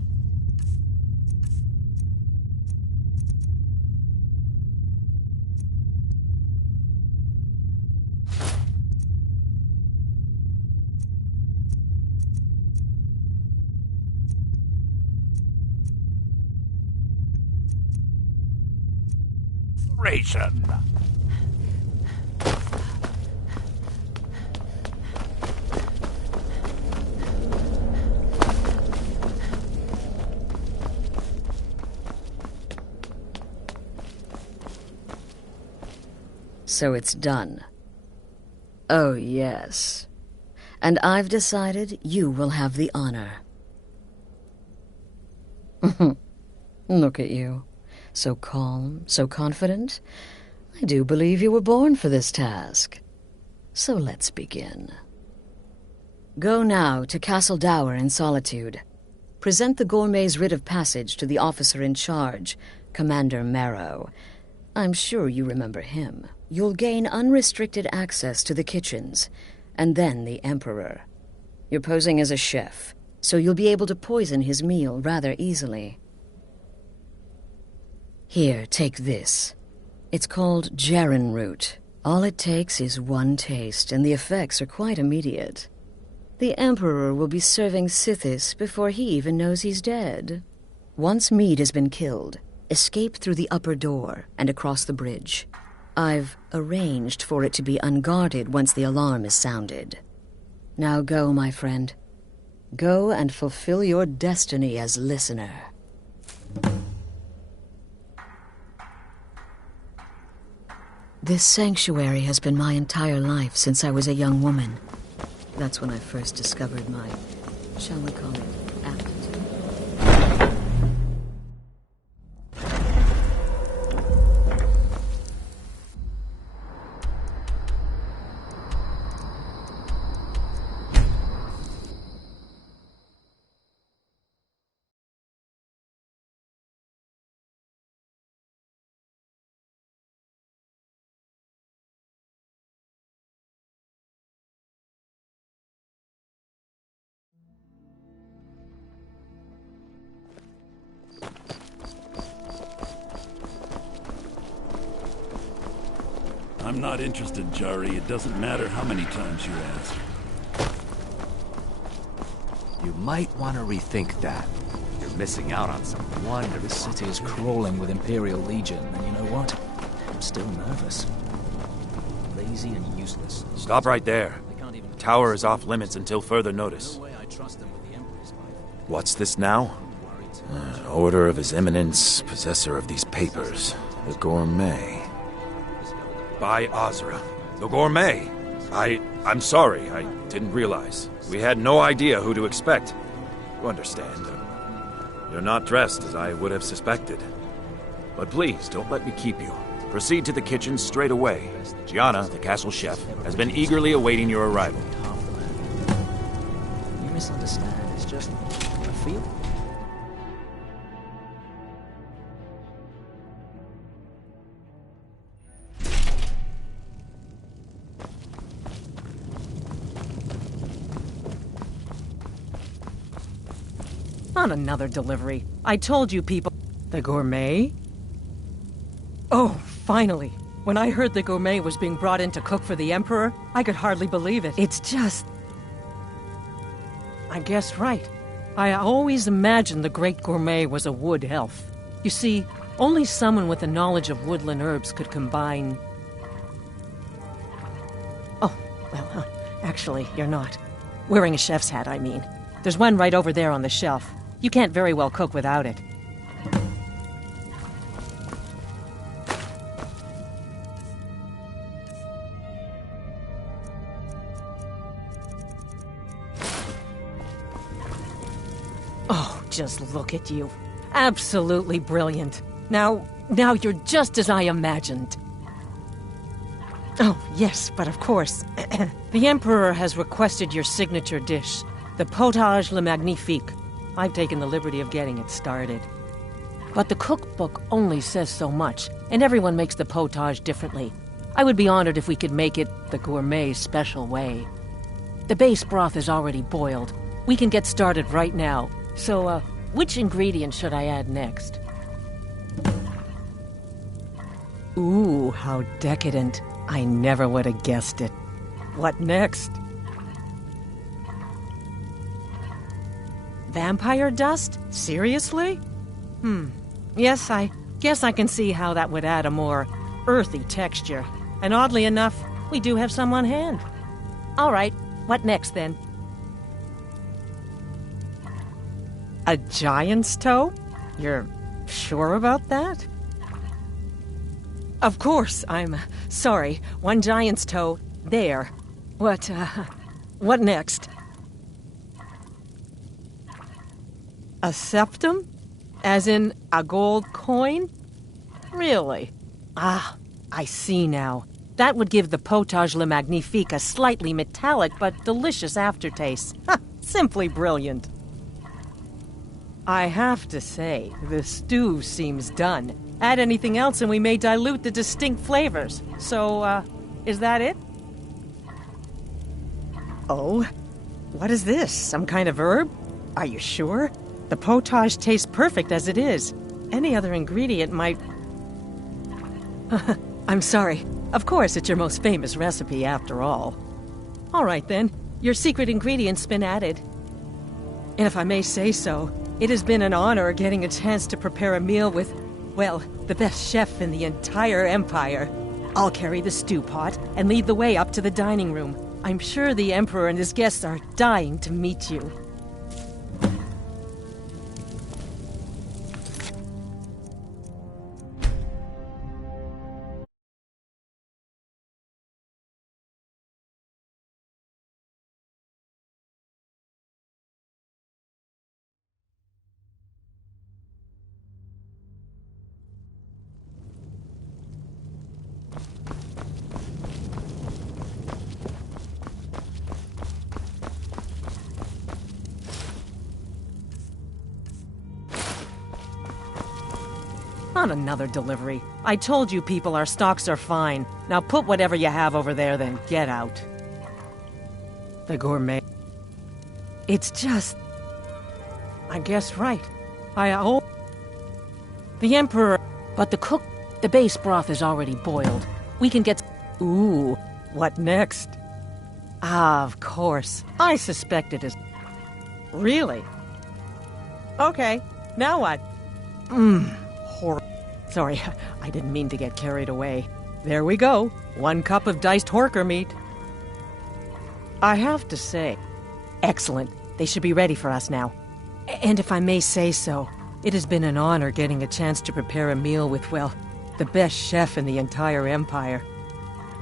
So it's done. Oh, yes. And I've decided you will have the honor. Look at you. So calm, so confident. I do believe you were born for this task. So let's begin. Go now to Castle Dower in Solitude. Present the gourmet's writ of passage to the officer in charge, Commander Marrow. I'm sure you remember him. You'll gain unrestricted access to the kitchens, and then the Emperor. You're posing as a chef, so you'll be able to poison his meal rather easily. Here, take this. It's called Jaren root. All it takes is one taste, and the effects are quite immediate. The Emperor will be serving Sithis before he even knows he's dead. Once Mead has been killed, escape through the upper door and across the bridge. I've arranged for it to be unguarded once the alarm is sounded. Now go, my friend. Go and fulfill your destiny as listener. This sanctuary has been my entire life since I was a young woman. That's when I first discovered my, shall we call it, aptitude. I'm not interested, Jari. It doesn't matter how many times you ask. You might want to rethink that. You're missing out on some wonderful... This city is crawling with Imperial Legion, and you know what? I'm still nervous. Lazy and useless. Stop right there. The tower is off limits until further notice. What's this now? Order of His Eminence, possessor of these papers. The Gourmet. By Azra. The Gourmet! I'm sorry, I didn't realize. We had no idea who to expect. You understand. You're not dressed as I would have suspected. But please, don't let me keep you. Proceed to the kitchen straight away. Gianna, the castle chef, has been eagerly awaiting your arrival. You misunderstand. It's just a feeling. On another delivery. I told you people... The gourmet? Oh, finally. When I heard the gourmet was being brought in to cook for the Emperor, I could hardly believe it. It's just... I guess right. I always imagined the great gourmet was a wood elf. You see, only someone with a knowledge of woodland herbs could combine... Oh, well, actually, you're not. Wearing a chef's hat, I mean. There's one right over there on the shelf. You can't very well cook without it. Oh, just look at you. Absolutely brilliant. Now you're just as I imagined. Oh, yes, but of course. The Emperor has requested your signature dish, the potage le magnifique. I've taken the liberty of getting it started. But the cookbook only says so much, and everyone makes the potage differently. I would be honored if we could make it the gourmet's special way. The base broth is already boiled. We can get started right now. So, which ingredient should I add next? Ooh, how decadent. I never would have guessed it. What next? Vampire dust? Seriously? Yes, I guess I can see how that would add a more earthy texture. And oddly enough, we do have some on hand. All right, what next then? A giant's toe? You're sure about that? Of course, I'm sorry. One giant's toe, there. What next? A septum? As in a gold coin? Really? Ah, I see now. That would give the potage le magnifique a slightly metallic but delicious aftertaste. Ha! Simply brilliant. I have to say, the stew seems done. Add anything else and we may dilute the distinct flavors. So, is that it? Oh, what is this? Some kind of herb? Are you sure? The potage tastes perfect as it is. Any other ingredient might... I'm sorry. Of course, it's your most famous recipe after all. All right then, your secret ingredient's been added. And if I may say so, it has been an honor getting a chance to prepare a meal with, well, the best chef in the entire Empire. I'll carry the stew pot and lead the way up to the dining room. I'm sure the Emperor and his guests are dying to meet you. On another delivery. I told you people our stocks are fine. Now put whatever you have over there, then get out. The gourmet. It's just... I guess right. The Emperor... But the base broth is already boiled. We can get... Ooh, what next? Ah, of course. I suspected as... Really? Okay, now what? Horrible. Sorry, I didn't mean to get carried away. There we go. 1 cup of diced horker meat. I have to say, excellent. They should be ready for us now. And if I may say so, it has been an honor getting a chance to prepare a meal with, well, the best chef in the entire Empire.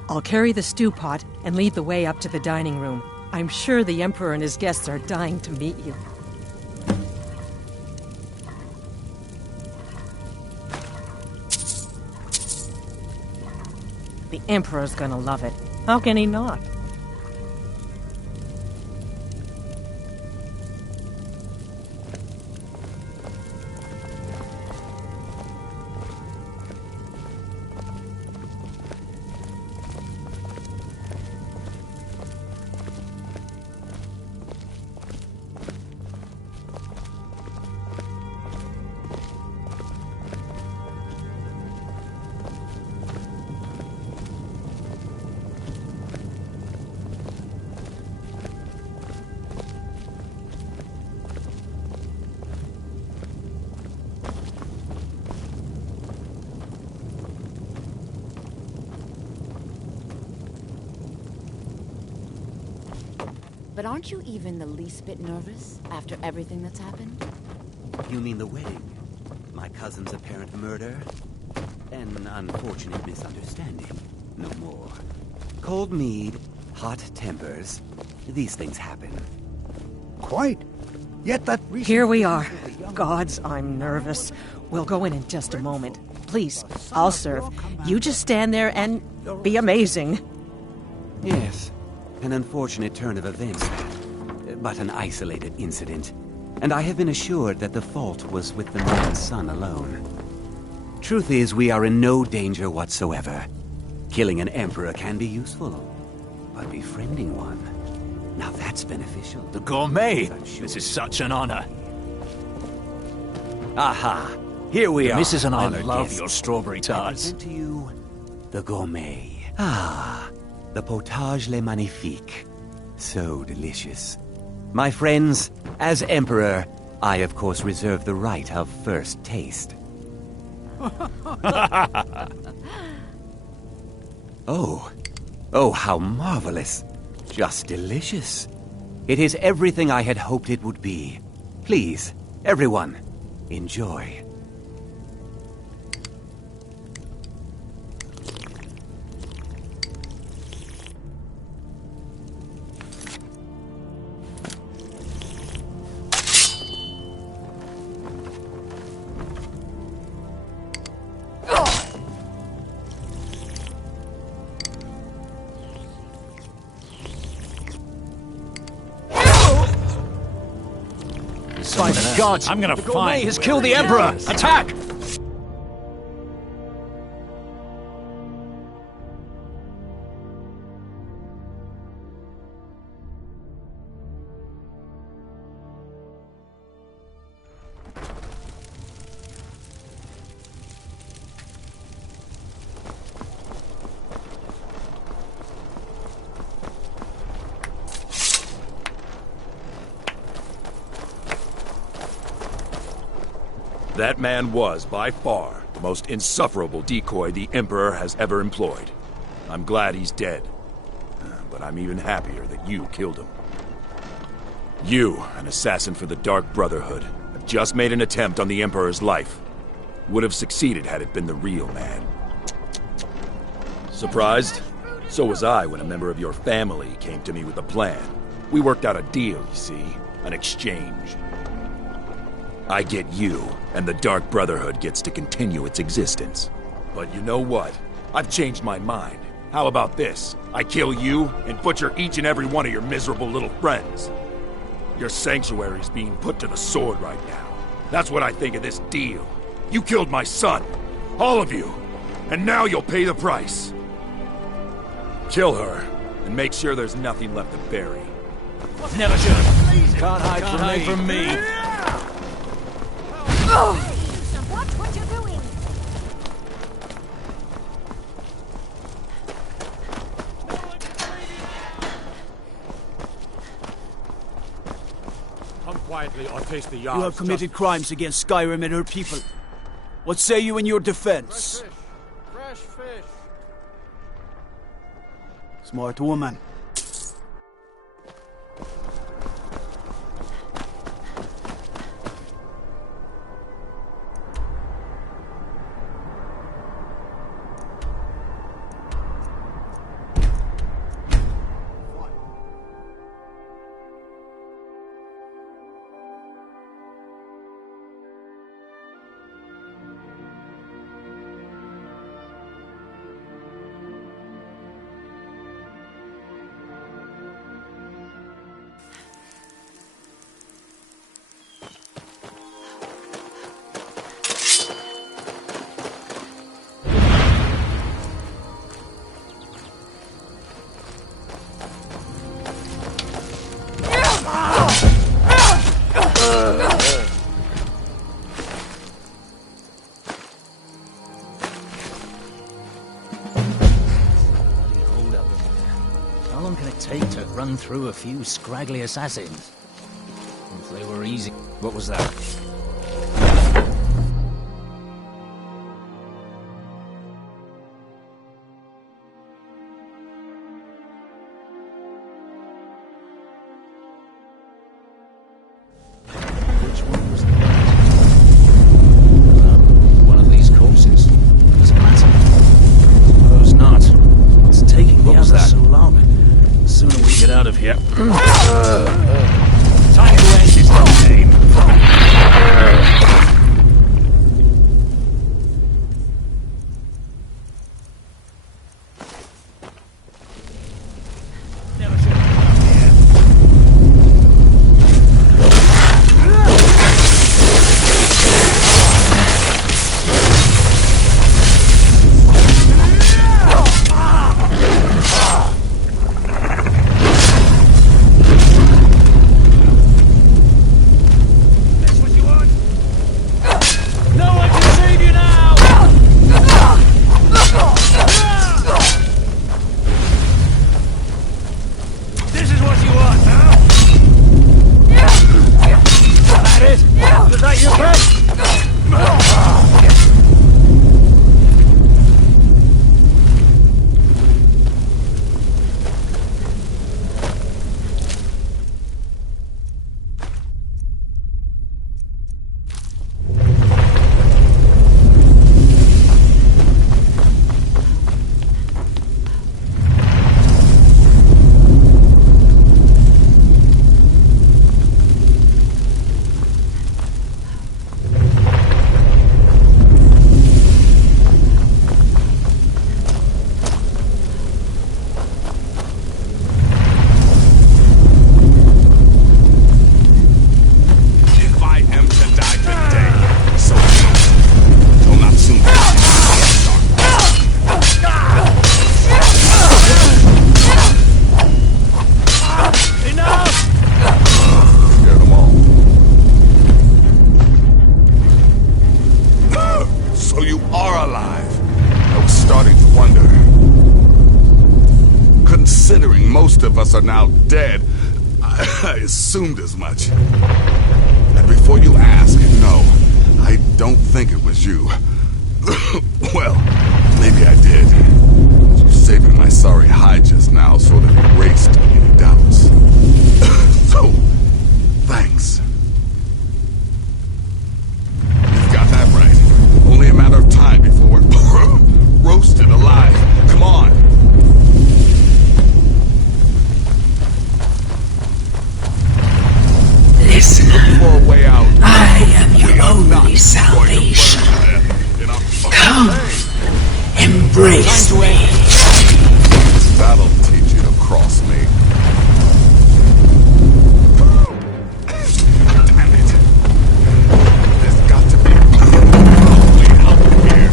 I'll carry the stew pot and lead the way up to the dining room. I'm sure the Emperor and his guests are dying to meet you. The Emperor's gonna love it. How can he not? But aren't you even the least bit nervous after everything that's happened? You mean the wedding? My cousin's apparent murder? An unfortunate misunderstanding. No more. Cold mead, hot tempers. These things happen. Quite. Yet that Here we are. Gods, I'm nervous. We'll go in just a moment. Please, I'll serve. You just stand there and be amazing. Yes, an unfortunate turn of events, but an isolated incident. And I have been assured that the fault was with the man's son alone. Truth is, we are in no danger whatsoever. Killing an emperor can be useful, but befriending one, now that's beneficial. The gourmet! This is such an honor. Aha! Here we are. Mrs. and I honored love guests. your strawberry tarts. I present to you the gourmet. Ah, the potage le magnifique. So delicious. My friends, as emperor, I of course reserve the right of first taste. Oh, how marvelous. Just delicious. It is everything I had hoped it would be. Please, everyone, enjoy. By the gods, I'm gonna find... The gourmet has killed the Emperor! Attack! That man was, by far, the most insufferable decoy the Emperor has ever employed. I'm glad he's dead. But I'm even happier that you killed him. You, an assassin for the Dark Brotherhood, have just made an attempt on the Emperor's life. Would have succeeded had it been the real man. Surprised? So was I when a member of your family came to me with a plan. We worked out a deal, you see. An exchange. I get you, and the Dark Brotherhood gets to continue its existence. But you know what? I've changed my mind. How about this? I kill you, and butcher each and every one of your miserable little friends. Your sanctuary's being put to the sword right now. That's what I think of this deal. You killed my son. All of you. And now you'll pay the price. Kill her, and make sure there's nothing left to bury. Never should. Can't hide from me. Watch what you're doing! Come quietly or taste the yard. You have committed crimes against Skyrim and her people. What say you in your defense? Fresh fish. Smart woman. How long can it take to run through a few scraggly assassins? If they were easy... What was that? most of us are now dead. I assumed as much. And before you ask, no, I don't think it was you. Well, maybe I did. You saving my sorry hide just now sort of erased any doubts. So, thanks. You've got that right. Only a matter of time before we're roasted alive. Come on. Listen, look for a way out. I am your only salvation. Come, embrace me. That'll teach you to cross me. Damn it. There's got to be a way out here.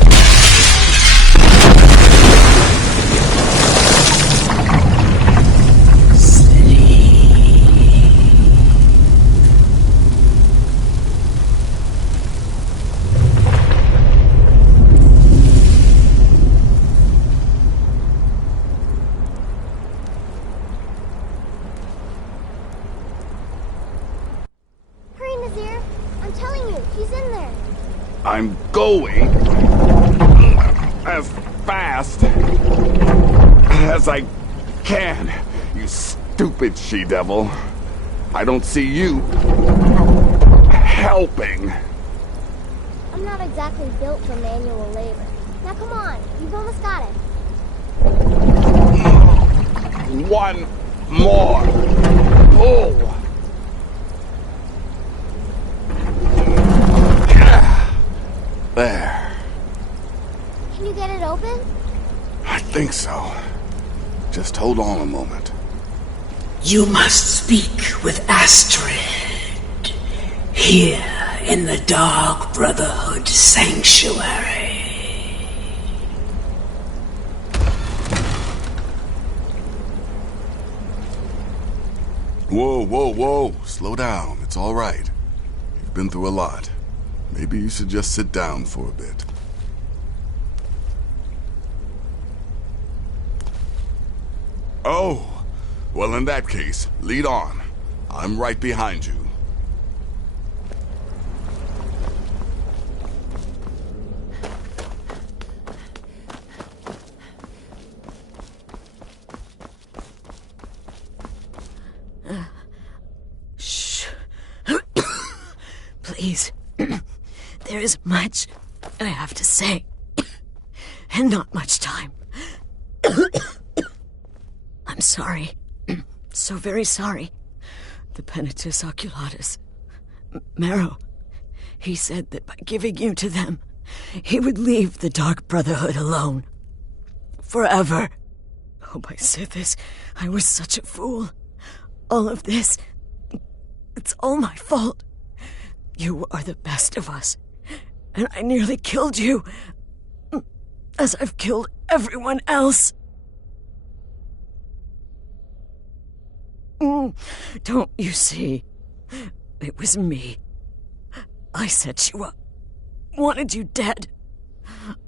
I'm going as fast as I can, you stupid she-devil. I don't see you helping. I'm not exactly built for manual labor. Now come on, you've almost got it. One more pull. There. Can you get it open? I think so. Just hold on a moment. You must speak with Astrid. Here in the Dark Brotherhood Sanctuary. Whoa, whoa, whoa. Slow down. It's all right. You've been through a lot. Maybe you should just sit down for a bit. Oh, well in that case, lead on. I'm right behind you. Shh. Please. There is much I have to say, and not much time. I'm sorry. So very sorry. The Penitus Oculatus. Marrow. He said that by giving you to them, he would leave the Dark Brotherhood alone. Forever. Oh, my Sithis, I was such a fool. All of this, it's all my fault. You are the best of us. And I nearly killed you, as I've killed everyone else. Don't you see? It was me. I set you up, wanted you dead.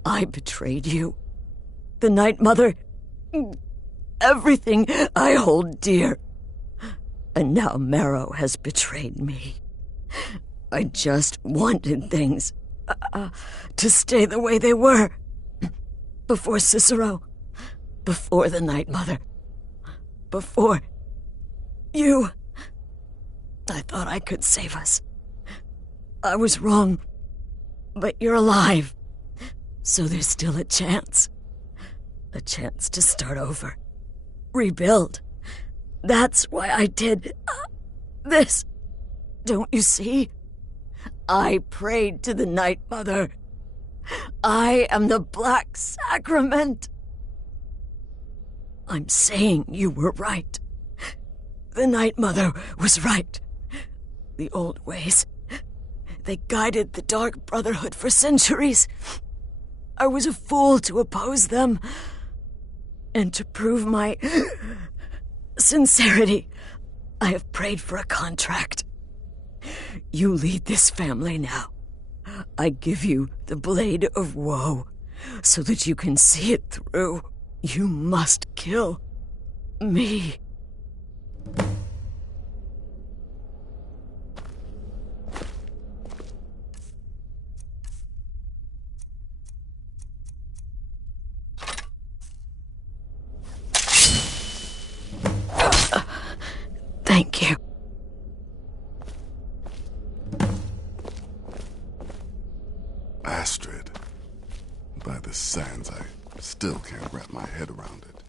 I betrayed you. The Night Mother, everything I hold dear. And now Marrow has betrayed me. I just wanted things to stay the way they were. Before Cicero. Before the Night Mother. Before you. I thought I could save us. I was wrong. But you're alive. So there's still a chance. A chance to start over. Rebuild. That's why I did this. Don't you see? I prayed to the Night Mother. I am the Black Sacrament. I'm saying you were right. The Night Mother was right. The old ways, they guided the Dark Brotherhood for centuries. I was a fool to oppose them. And to prove my sincerity, I have prayed for a contract. You lead this family now. I give you the Blade of Woe, so that you can see it through. You must kill me. Thank you. Astrid. By the sands, I still can't wrap my head around it.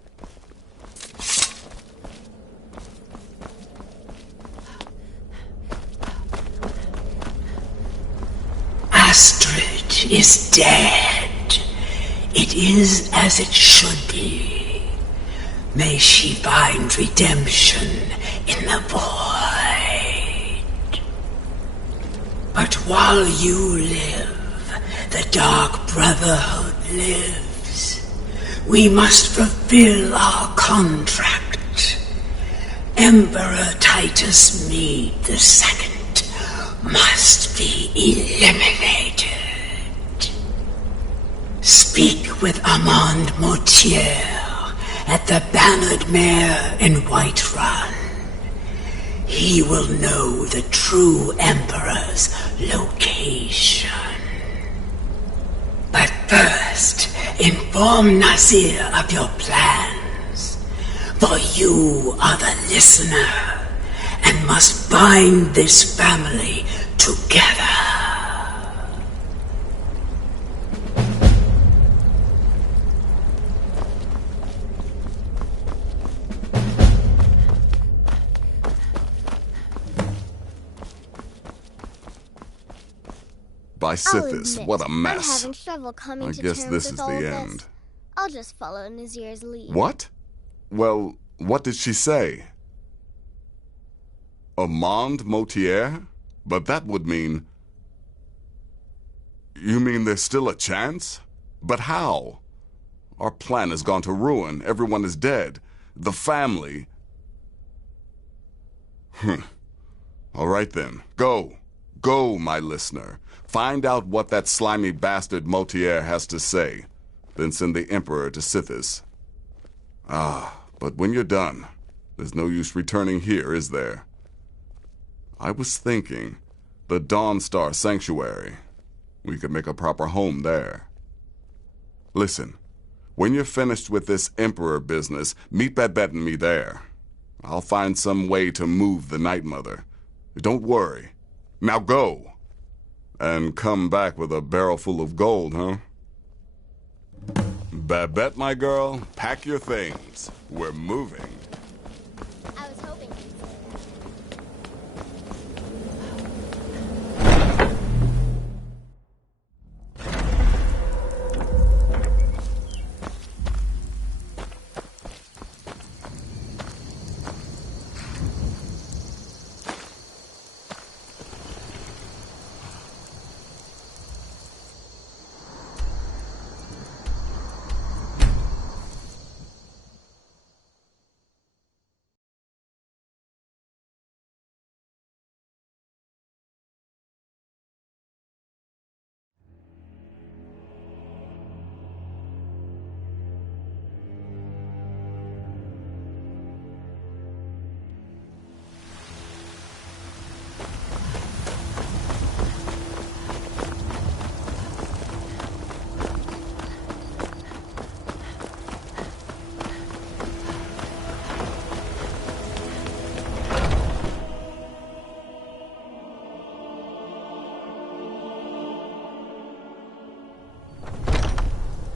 Astrid is dead. It is as it should be. May she find redemption in the void. But while you live, the Dark Brotherhood lives. We must fulfill our contract. Emperor Titus Mede II must be eliminated. Speak with Armand Mortier at the Bannered Mare in Whiterun. He will know the true Emperor's location. But first, inform Nazir of your plans, for you are the listener and must bind this family together. By Sithis, what a mess. I'm having trouble coming I to guess terms this with is all the this. end. I'll just follow Nazir's lead. What? Well, what did she say? Armand Mortier? But that would mean... You mean there's still a chance? But how? Our plan has gone to ruin. Everyone is dead. The family... All right then. Go. Go, my listener. Find out what that slimy bastard Mortier has to say. Then send the Emperor to Sithis. But when you're done, there's no use returning here, is there? I was thinking, the Dawnstar Sanctuary. We could make a proper home there. Listen, when you're finished with this Emperor business, meet Babette and me there. I'll find some way to move the Night Mother. Don't worry. Now go. And come back with a barrel full of gold, huh? Babette, my girl, pack your things. We're moving. I was hoping you'd say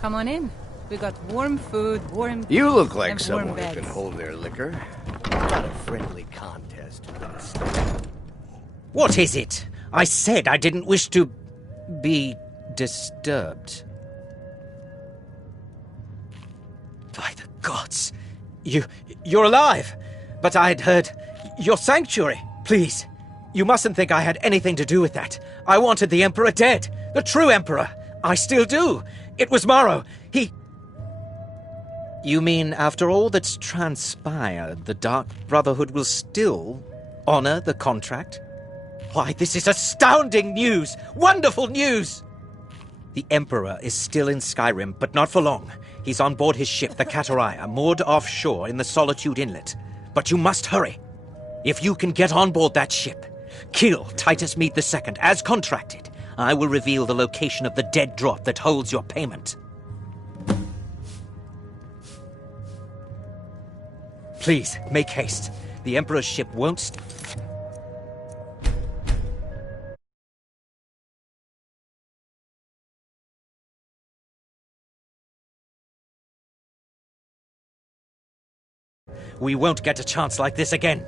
Come on in. We got warm food, warm... You look like and warm someone who beds. can hold their liquor. Not a friendly contest. What is it? I said I didn't wish to be disturbed. By the gods! You're alive! But I'd heard your sanctuary. Please, you mustn't think I had anything to do with that. I wanted the Emperor dead. The true Emperor. I still do. It was Morrow. He... You mean after all that's transpired, the Dark Brotherhood will still honor the contract? Why, this is astounding news! Wonderful news! The Emperor is still in Skyrim, but not for long. He's on board his ship, the Kataraya, moored offshore in the Solitude Inlet. But you must hurry. If you can get on board that ship, kill Titus Mede II, as contracted, I will reveal the location of the dead drop that holds your payment. Please, make haste. The Emperor's ship won't We won't get a chance like this again.